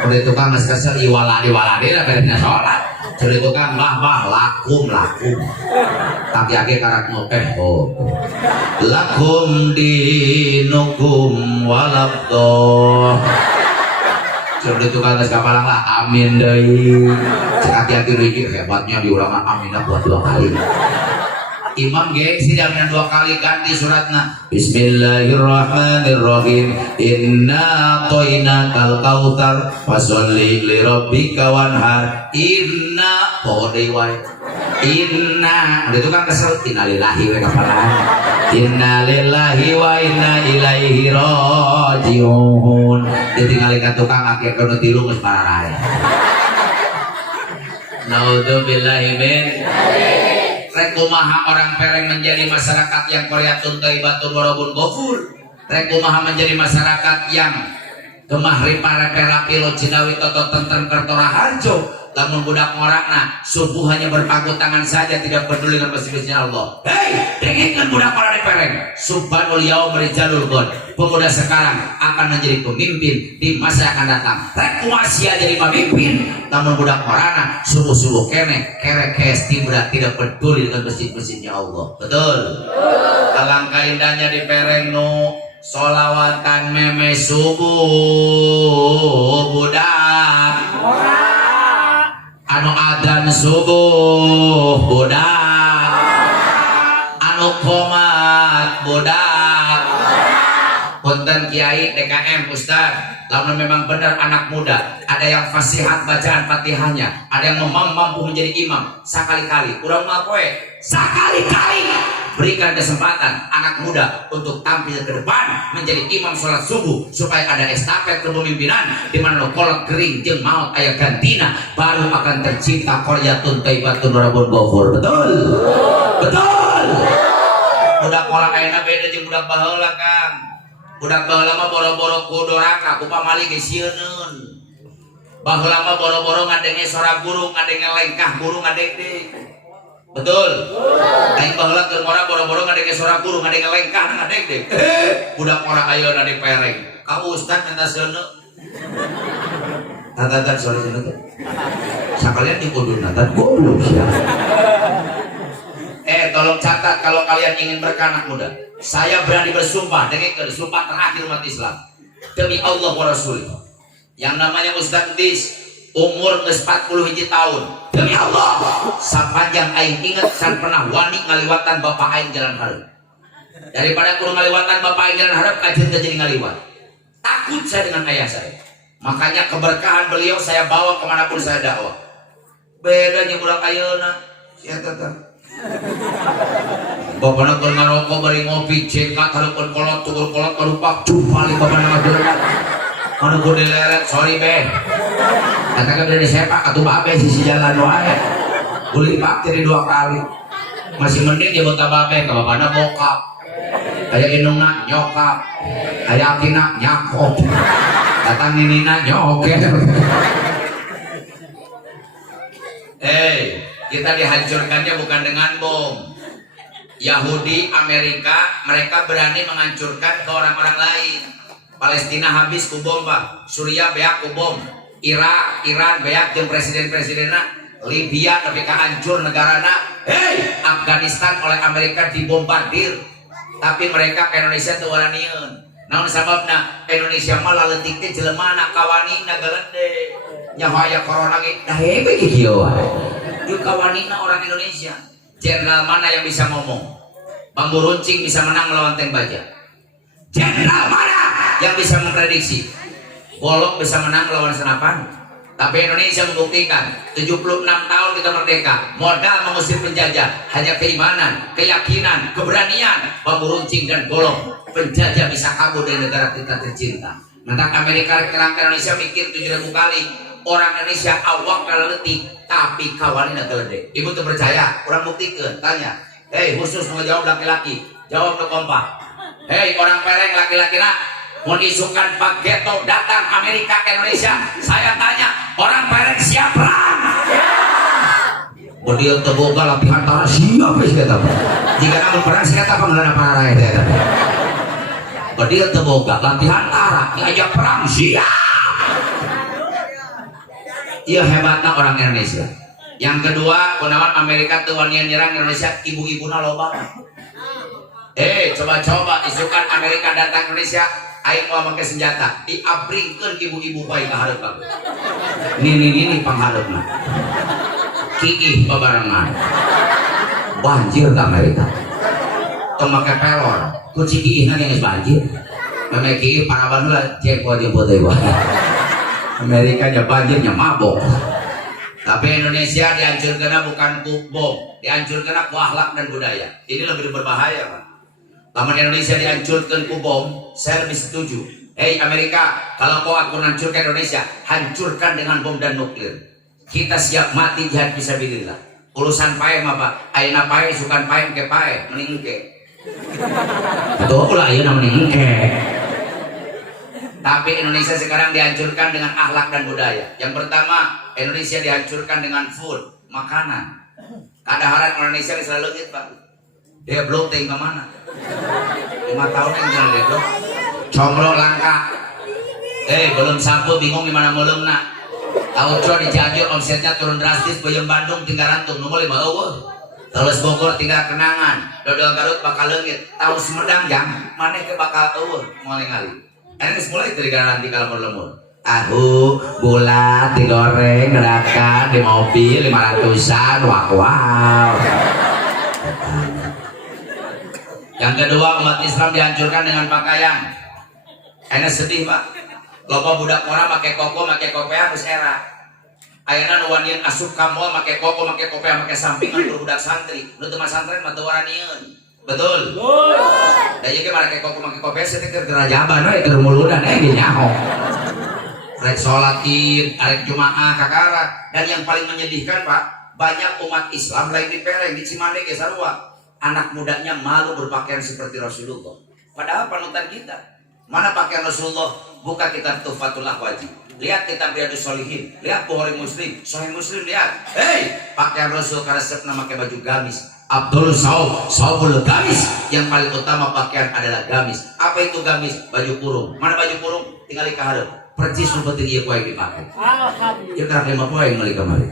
Udah tukang geus kesel iwaladi lah beresna salat. Jadi tukang bah lakum. Tapi ake karakmu lakum dinukum walabdoh. Jadi tukang geus kapalang lah amin deui. Cek hati-hati deui hebatnya diulang aminah buat 2 kali. Imam gengsi jangan 2 kali ganti suratna. Bismillahirrahmanirrahim. Inna atoinakal kautsar fasholli li rabbika wanhar. Inna podei wae. Inna itu kan kesel innalillahi wa innalillahi wa inna ilaihi rajiun. Ditinggalin ka tukang akhir kono tilu geus pararae. Naudzubillahi min rek kumaha orang pereng menjadi masyarakat yang Koreatun Thaibatun Warabun Gofur. Rek kumaha menjadi masyarakat yang kemahri para pelapilo Cinawi Toto Tentrem Kertora Harjo. Lamun budak orangna subuh hanya berpangku tangan saja, tidak peduli dengan masjid-masjidnya Allah. Hei, dengarkan budak orang di pereng. Subhanul yaum rijalul god. Pemuda sekarang akan menjadi pemimpin di masa yang akan datang. Rek kumaha sia jadi pemimpin. Namun budak orangna subuh-subuh kene kerek kesti budak tidak peduli dengan masjid-masjidnya Allah. Betul. Alangkah indahnya di pereng nu solawatan meme subuh budak. Anu adzan subuh budak, anu qomat budak. Punten Kiai DKM Ustaz, lamun memang benar anak muda, ada yang fasihat bacaan Fatihahnya, ada yang mampu menjadi imam, sekali-kali, urang mah poe, sekali-kali berikan kesempatan anak muda untuk tampil ke depan menjadi imam sholat subuh supaya ada estafet kepemimpinan di mana kolot kering jeung maut aya gantina, baru akan tercipta Koreatun Thaibatun Warabun Gofur. Betul. Budak kolak ayeuna beda jeung budak baheula Kang. Budak baheula mah boro-boro ku doraka ku pamali ge sieun. Baheula mah boro-boro ngadenge suara guru, ngadenge lengkah guru ngadeg-deg. Betul. Aing baheula keur ngora boro-boro ngadenge suara guru, ngadenge lengkah ngadeg-deg. Budak ora ayeuna di pereng. Ka ustaz minta seuneu. Tatan sorry seuneu. Sakalian di kuduna tan goblok sia. Tolong catat kalau kalian ingin berkah anak muda. Saya berani bersumpah dengan sumpah terakhir umat Islam. Demi Allah wa Rasul. Yang namanya Ustaz Dis umur 41 tahun. Demi Allah, sapanjang aing inget san pernah wani ngaliwatan bapak aing jalan hareup. Daripada kudu ngaliwatan bapak aing jalan hareup, kajeun teh jadi ngaliwat. Takut saya dengan ayah saya. Makanya keberkahan beliau saya bawa kemanapun saya dakwah. Beda jeung budak ayeuna. Sia tetep. Bapana keur ngarokok bari ngopi cekat hareupeun kolot tugur kolot karupak cupali bapana ngageurna. Anu gede leret, sorry be. Katakan dari sepak atuh babe sisi jalan wae. Uli pak jadi 2 kali. Masih mending dia bota babe ka bapana bokap. Aya indungna nyokap. Aya akina nyakop. Datang ninina nyoket. Kita dihancurkannya bukan dengan bom. Yahudi, Amerika, mereka berani menghancurkan ke orang-orang lain. Palestina habis ku bom Pak, Suriah beak ku bom, Irak, Iran beak jeung presiden-presidenna, Libya tapi hancur negarana. Afghanistan oleh Amerika dibombardir, tapi mereka ke Indonesia teu waranieun. Naon sababna? Indonesia mah laletik teh jelemana kawanina galede. Nyaho aya corona ge dah hebe kieu wae. Yuk kawanina orang Indonesia. Jenderal mana yang bisa ngomong? Bambu runcing bisa menang melawan tank baja. Jenderal mana yang bisa memprediksi Golok bisa menang melawan senapan? Tapi Indonesia membuktikan 76 tahun kita merdeka, modal mengusir penjajah hanya keimanan, keyakinan, keberanian. Bambu runcing dan golok, penjajah bisa kabur dari negara kita tercinta. Mentak Amerika kerang Indonesia mikir 7.000 kali. Orang Indonesia awak kalau letih, tapi kawanin gede. Ibu tuh percaya? Orang buktikan, tanya. Hei, khusus mau jawab laki-laki, jawab ke kompak. Hei, orang pereng laki-laki nak, mau disukan Pak Geto datang Amerika ke Indonesia. Saya tanya, orang pereng siap perang? Dia terbuka latihan tanah siap sih kata. Jika namun perang sih kata pengelola para rakyat. Dia terbuka latihan tanah, ngajak perang siap. Iya hebatnya orang Indonesia. Yang kedua, penawan Amerika tuan yang nyerang Indonesia, ibu-ibu loba. Coba-coba isukan Amerika datang Indonesia, aing mau pakai senjata, diabringkeun ibu-ibu baik ka hareup. Ini panghareup Kiih babarengan. Banjir ke Amerika. Tong make pelor, ku cikiihna geus banjir. Meme kiih paraban heula jempol-jempol teh wae. Amerika nya banjirnya mabok. Tapi Indonesia dihancurkan bukan ku bom, dihancurkan ku akhlak dan budaya. Ini lebih berbahaya, Pak. Laman Indonesia dihancurkan ku bom, saya lebih setuju. Hei Amerika, kalau kau aku hancurkan Indonesia, hancurkan dengan bom dan nuklir. Kita siap mati jihad fisabilillah. Urusan paem apa? Ayeuna pae sukan paem ke pae, mending engke. Atuh ulah ayeuna mending engke. Tapi Indonesia sekarang dihancurkan dengan akhlak dan budaya. Yang pertama, Indonesia dihancurkan dengan food, makanan. Kadaharan Indonesia selalu leungit, Pak. Dia bloating ke mana? 5 tahun yang jalan dia blok. Combro langka. Belum sampo bingung gimana meulungna. Outro di Cianjur omsetnya turun drastis, Boyong Bandung tinggal rantung nu meuli mah eueuh. Terus Bogor tinggal kenangan. Dodol Garut bakal leungit. Tahu Sumedang jang maneh ke bakal eueuh moal ningali. Ini mulai dari garanti kalau berlemur. Tahu bulat digoreng gerakan di mobil 500-an. Wow. Yang kedua, umat Islam dihancurkan dengan pakaian. Enak sedih, Pak. Loba budak orang pakai koko, pakai kopea harus era. Ayeuna nu wanian asup ka mall pakai koko, pakai kopea, pakai sampingan budak santri. Nu teu santri mah teu waranieun. Betul. Da ieu ge make koko make kopea teh keur gerajaban we keur muludan ge nyaho. Rek salat Id, arek Jumaah kakara. Dan yang paling menyedihkan, Pak, banyak umat Islam lain di Pereng, di Cimande ge sarua. Anak mudanya malu berpakaian seperti Rasulullah. Padahal panutan kita. Mana pakaian Rasulullah? Buka kitab Tuhfatul Ahwazi. Lihat kitab Riyadhus Shalihin. Lihat Bukhari Muslim, Sahih Muslim lihat. Pakaian Rasul karesepna make baju gamis. Abdul Saubul gamis. Yang paling utama pakaian adalah gamis. Apa itu gamis? Baju kurung. Mana baju kurung? Tinggal di kahareup. Percis seperti ieu poe dipakai. Alhamdulillah. Ieu karek 5 poe ngali kamari.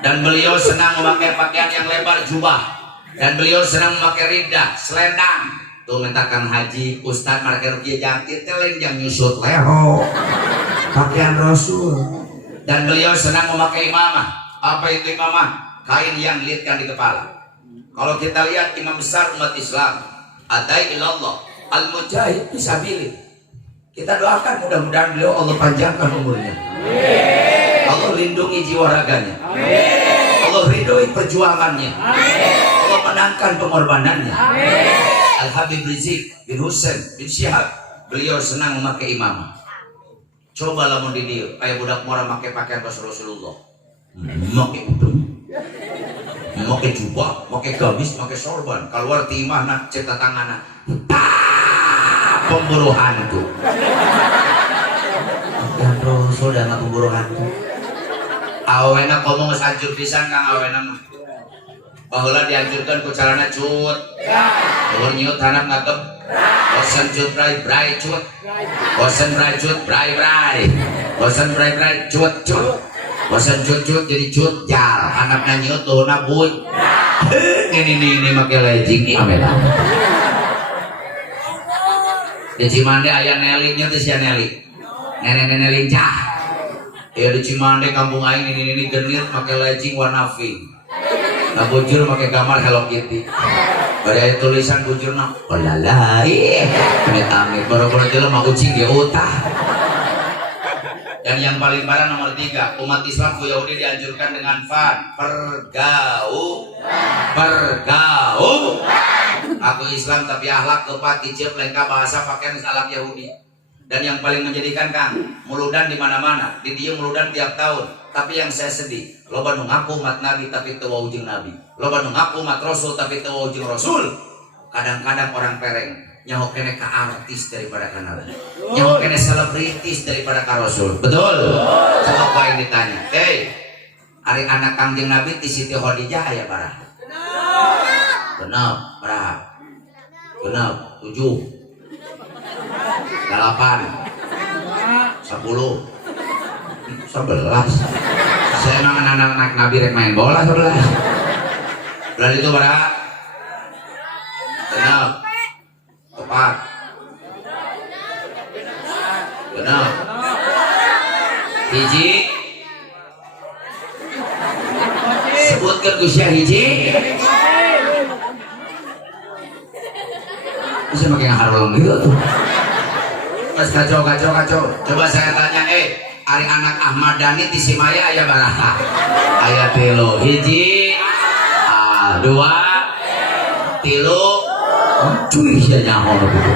Dan beliau senang memakai pakaian yang lebar jubah. Dan beliau senang memakai riddah, selendang. Tuh mentakan haji, ustaz marke rupiah jangkit teleng yang nyusut leho. Pakaian Rasul. Dan beliau senang memakai imamah. Apa itu imamah? Kain yang dilihatkan di kepala. Kalau kita lihat imam besar umat Islam, adai ilallah, al-mujahid fisabilillah. Kita doakan mudah-mudahan beliau Allah panjangkan umurnya. Allah lindungi jiwa raganya. Allah ridhoi perjuangannya. Allah menangkan pengorbanannya. Al-Habib Rizik bin Husain bin Syihab, beliau senang memakai imamah. Coba lamun di dieu aya budak mora make pakaian Rasulullah. Make udung. Make jubah, make gamis, make sorban. Keluar ti imahna cetak tanganna. Pemburu hantu. Dan Rasul dan pemburu hantu. Awena ngomong geus hancur pisan Kang awena mah. Baheula dihancurkan ku carana cut. Ulun nyiut hanap ngagep. Bosen cut brai cut. Bosen brai cut brai. Bosen brai cut. Bosen cut jadi cut jal. Anakna nyiut tuhuna buy. Ini make lejing ieu amela. Di Cimande aya Neli nya teh sia Neli. Nenek lincah. Ya di Cimande kampung aing ini genit make lejing warna pink. Nah bujur pakai gambar Hello Kitty. Pada tulisan bujurna, olalai, amit-amit, baru-baru jalan mau kucing dia utah. Dan yang paling parah nomor 3, umat Islam ku Yahudi dianjurkan dengan pergaul. Aku Islam tapi akhlak kepat, kicip, lengkap bahasa pakaian akhlak Yahudi. Dan yang paling menjadikan Kang, muludan di mana-mana, di dia muludan tiap tahun. Tapi yang saya sedih, loba nu ngaku umat Nabi tapi teu wujung Nabi. Loba nu ngaku umat Rasul tapi teu wujung Rasul. Kadang-kadang orang pereng nyaho kene ka artis daripada ka Nabi. Nyaho kene selebritis daripada ka Rasul. Betul? Coba kau yang ditanya. Ari anak Kangjeng Nabi ti Siti Khadijah aya baraha? Genep, baraha? Genep, 7 8 10 11. Saya emang anak-anak Nabi rek main bola 11. Berarti itu baraha? Genep, 4 genep, hiji. Sebutkan usia hiji. Bisa pakai harulung gitu tuh. Mas kacau. Coba saya tanya, ari anak Ahmad Dhani di Simaya aya baraha? Aya 3. Hiji, 2, 3. Cuy sia nyaho gitu.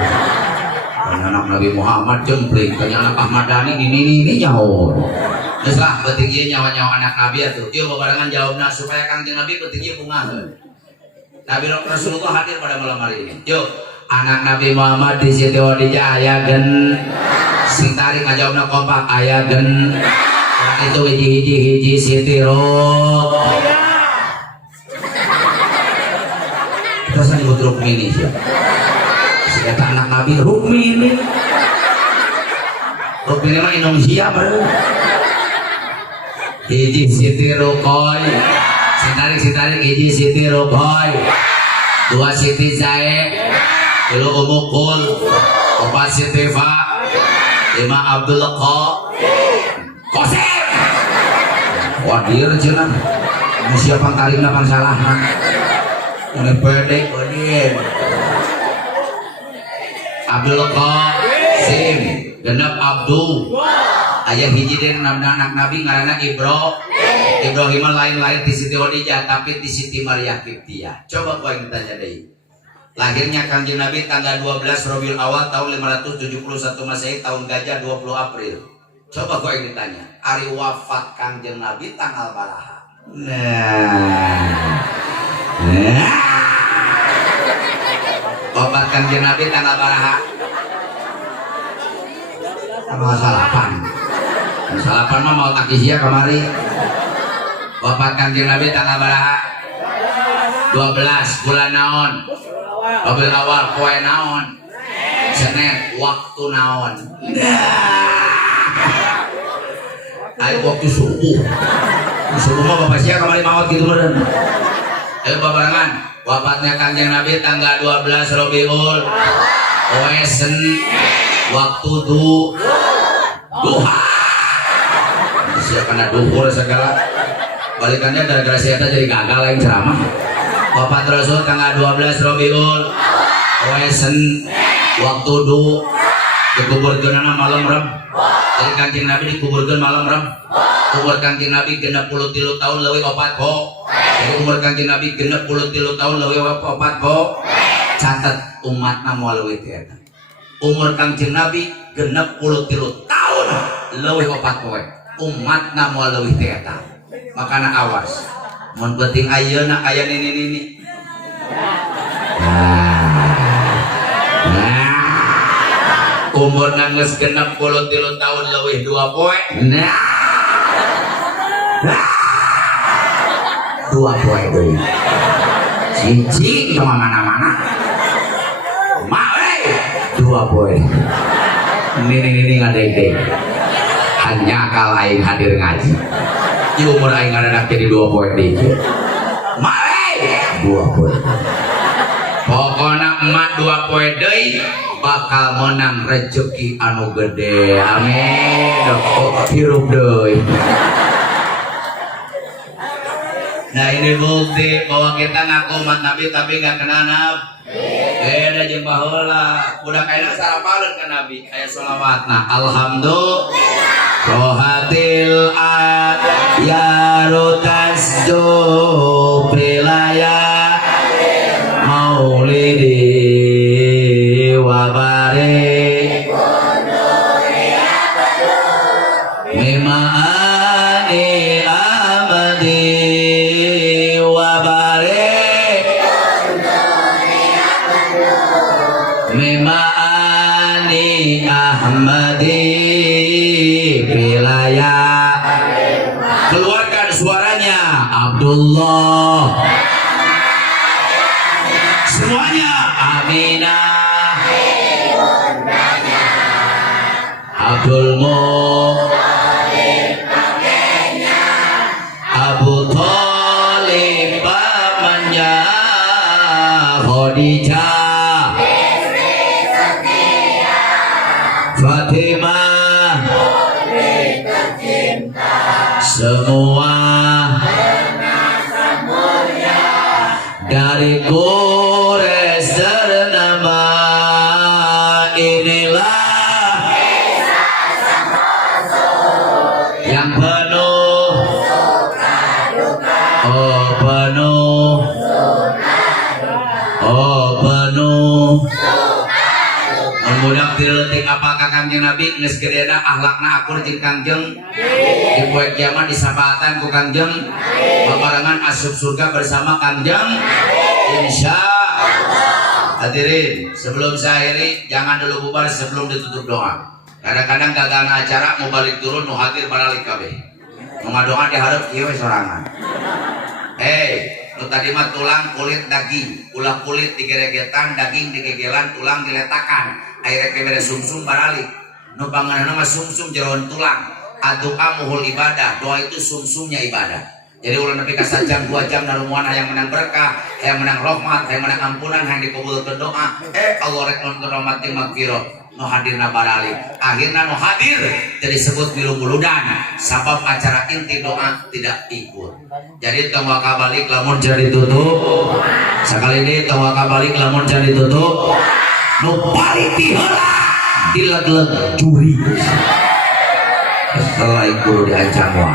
Anak Nabi Muhammad jempling, kanya anak Ahmad Dhani ini nyaho. Geus lah penting ieu nyawa-nyawa anak Nabi atuh. Ieu babarengan jawabna supaya Kangjeng Nabi penting ieu bungaheun. Nabi Rasulullah hadir pada malam hari ini. Yuk, anak Nabi Muhammad di Siti Khadijah aya gen. Sing tarik ngajawabna kompak aya gen. Itu hiji Siti Ro. Terus disebut Rukmini sih. Kata anak Nabi Rukmini mah Indonesia baru. Hiji Siti Rukoy, sitarik hiji Siti Rukoy, 2 Siti Zaid, 3 Umukul, 4 Siti Fa, 5 Abdul Qasim. Wadir cenah. Siapa tarik napan salah? Ini pede wadir. Abdul Qasim, genep Abdul. Ayah hiji dan anak Nabi ngaranna Ibrahim lain-lain di Siti Khadijah tapi di Siti Maryam Kiptiah. Coba kau yang tanya deh. Lahirnya Kangjeng Nabi tanggal 12 Rabiul Awal tahun 571 Masehi, tahun Gajah 20 April. Coba kau yang ditanya. Ari wafat Kangjeng Nabi tanggal baraha? Wafat Kangjeng Nabi tanggal baraha? Tanggal 8. Salapan mah mau takisia kamari. Wafat Kangjeng Nabi tanggal baraha? 12 bulan naon? Rabiul Awal poe naon? Senin waktu naon? Ayo waktu subuh. Subuh mah bapak sia kamari maot gitu meureun. Ayo babarengan. Wafatnya Kangjeng Nabi tanggal 12 Rabiul poe Senin waktu duha. Siapa duhur segala balikannya gara-gara saya jadi gagal lain ceramah. Wafat Rasul tanggal 12 Rabiul Wesen waktu dikuburkeun malam Reb. Jadi Kangjeng Nabi dikuburkeun malam Reb. Umur Kangjeng Nabi 63 tahun leuwih opat po. Jadi umur Kangjeng Nabi 63 tahun leuwih opat po. Catat umatna moal leuwih teh eta. Umur Kangjeng Nabi 63 tahun leuwih opat poe. Umatna moal leuwih teh eta. Makana awas. Mun penting ayeuna aya nini. Umurna geus 63 tahun leuwih 2 poe. 2 poe deui. Cicing ka mana-mana. Mak 2 poe. Nini ngadeg-deg. Hanya kalau aing hadir ngaji. Di umur aing ngaranna jadi 2 poe deui. Mak 2 poe. Pokona emak 2 poe deui bakal menang rezeki anu gede. Amin. Hirup deui. Nah ini bukti bahwa kita ngaku umat Nabi tapi nggak kenal Nabi. Beda jeung baheula. Budak ayeuna sarapaleun ka Nabi aya sholawatna. Alhamdulillah. Rohatil yarutas do pilaya maulidi wabare mimaani amadi wabare mimaani ahmadi wilayah. Keluarkan suaranya Abdullah semuanya Aminah Abdul Abu Thalib pamannya Khadijah Fatimah semua dari Quraisy ternama inilah yang penuh penuh mudah diletik apakah Kangjeng Nabi geus gedena akhlakna akur jeung Kangjeng di poe kiamat disabatan ku Kangjeng babarengan asup surga bersama Kangjeng insyaallah. Hadirin, sebelum saya akhiri jangan dulu bubar sebelum ditutup doa. Kadang-kadang gagal acara mau balik turun nu hadir balik kabeh. Nu ngadoa dihareup ieu we sorangan. Nu tadi mah tulang kulit daging, ulah kulit digeregetan, daging digegelan, tulang diletakan, akhirnya kebere sumsum baralik. Nu panganan mah sumsum jeroan tulang. Adu'a muhul ibadah, doa itu sumsumnya ibadah. Jadi ulah nepi ka sajam 2 jam narumuan hayang menang berkah, hayang menang rahmat, hayang menang ampunan, hayang dikabulkeun doa. Allah rek nuntun rahmat jeung magfirah. Nu hadirna baralik. Akhirna nu hadir jadi disebut bilung-buludan. Sabab acara inti doa tidak ikut. Jadi tong waka balik lamun jadi tutup. Sakali deui tong waka balik lamun jadi tutup. Nu pariti heula dileg-leg juri. Setelah ikut diancam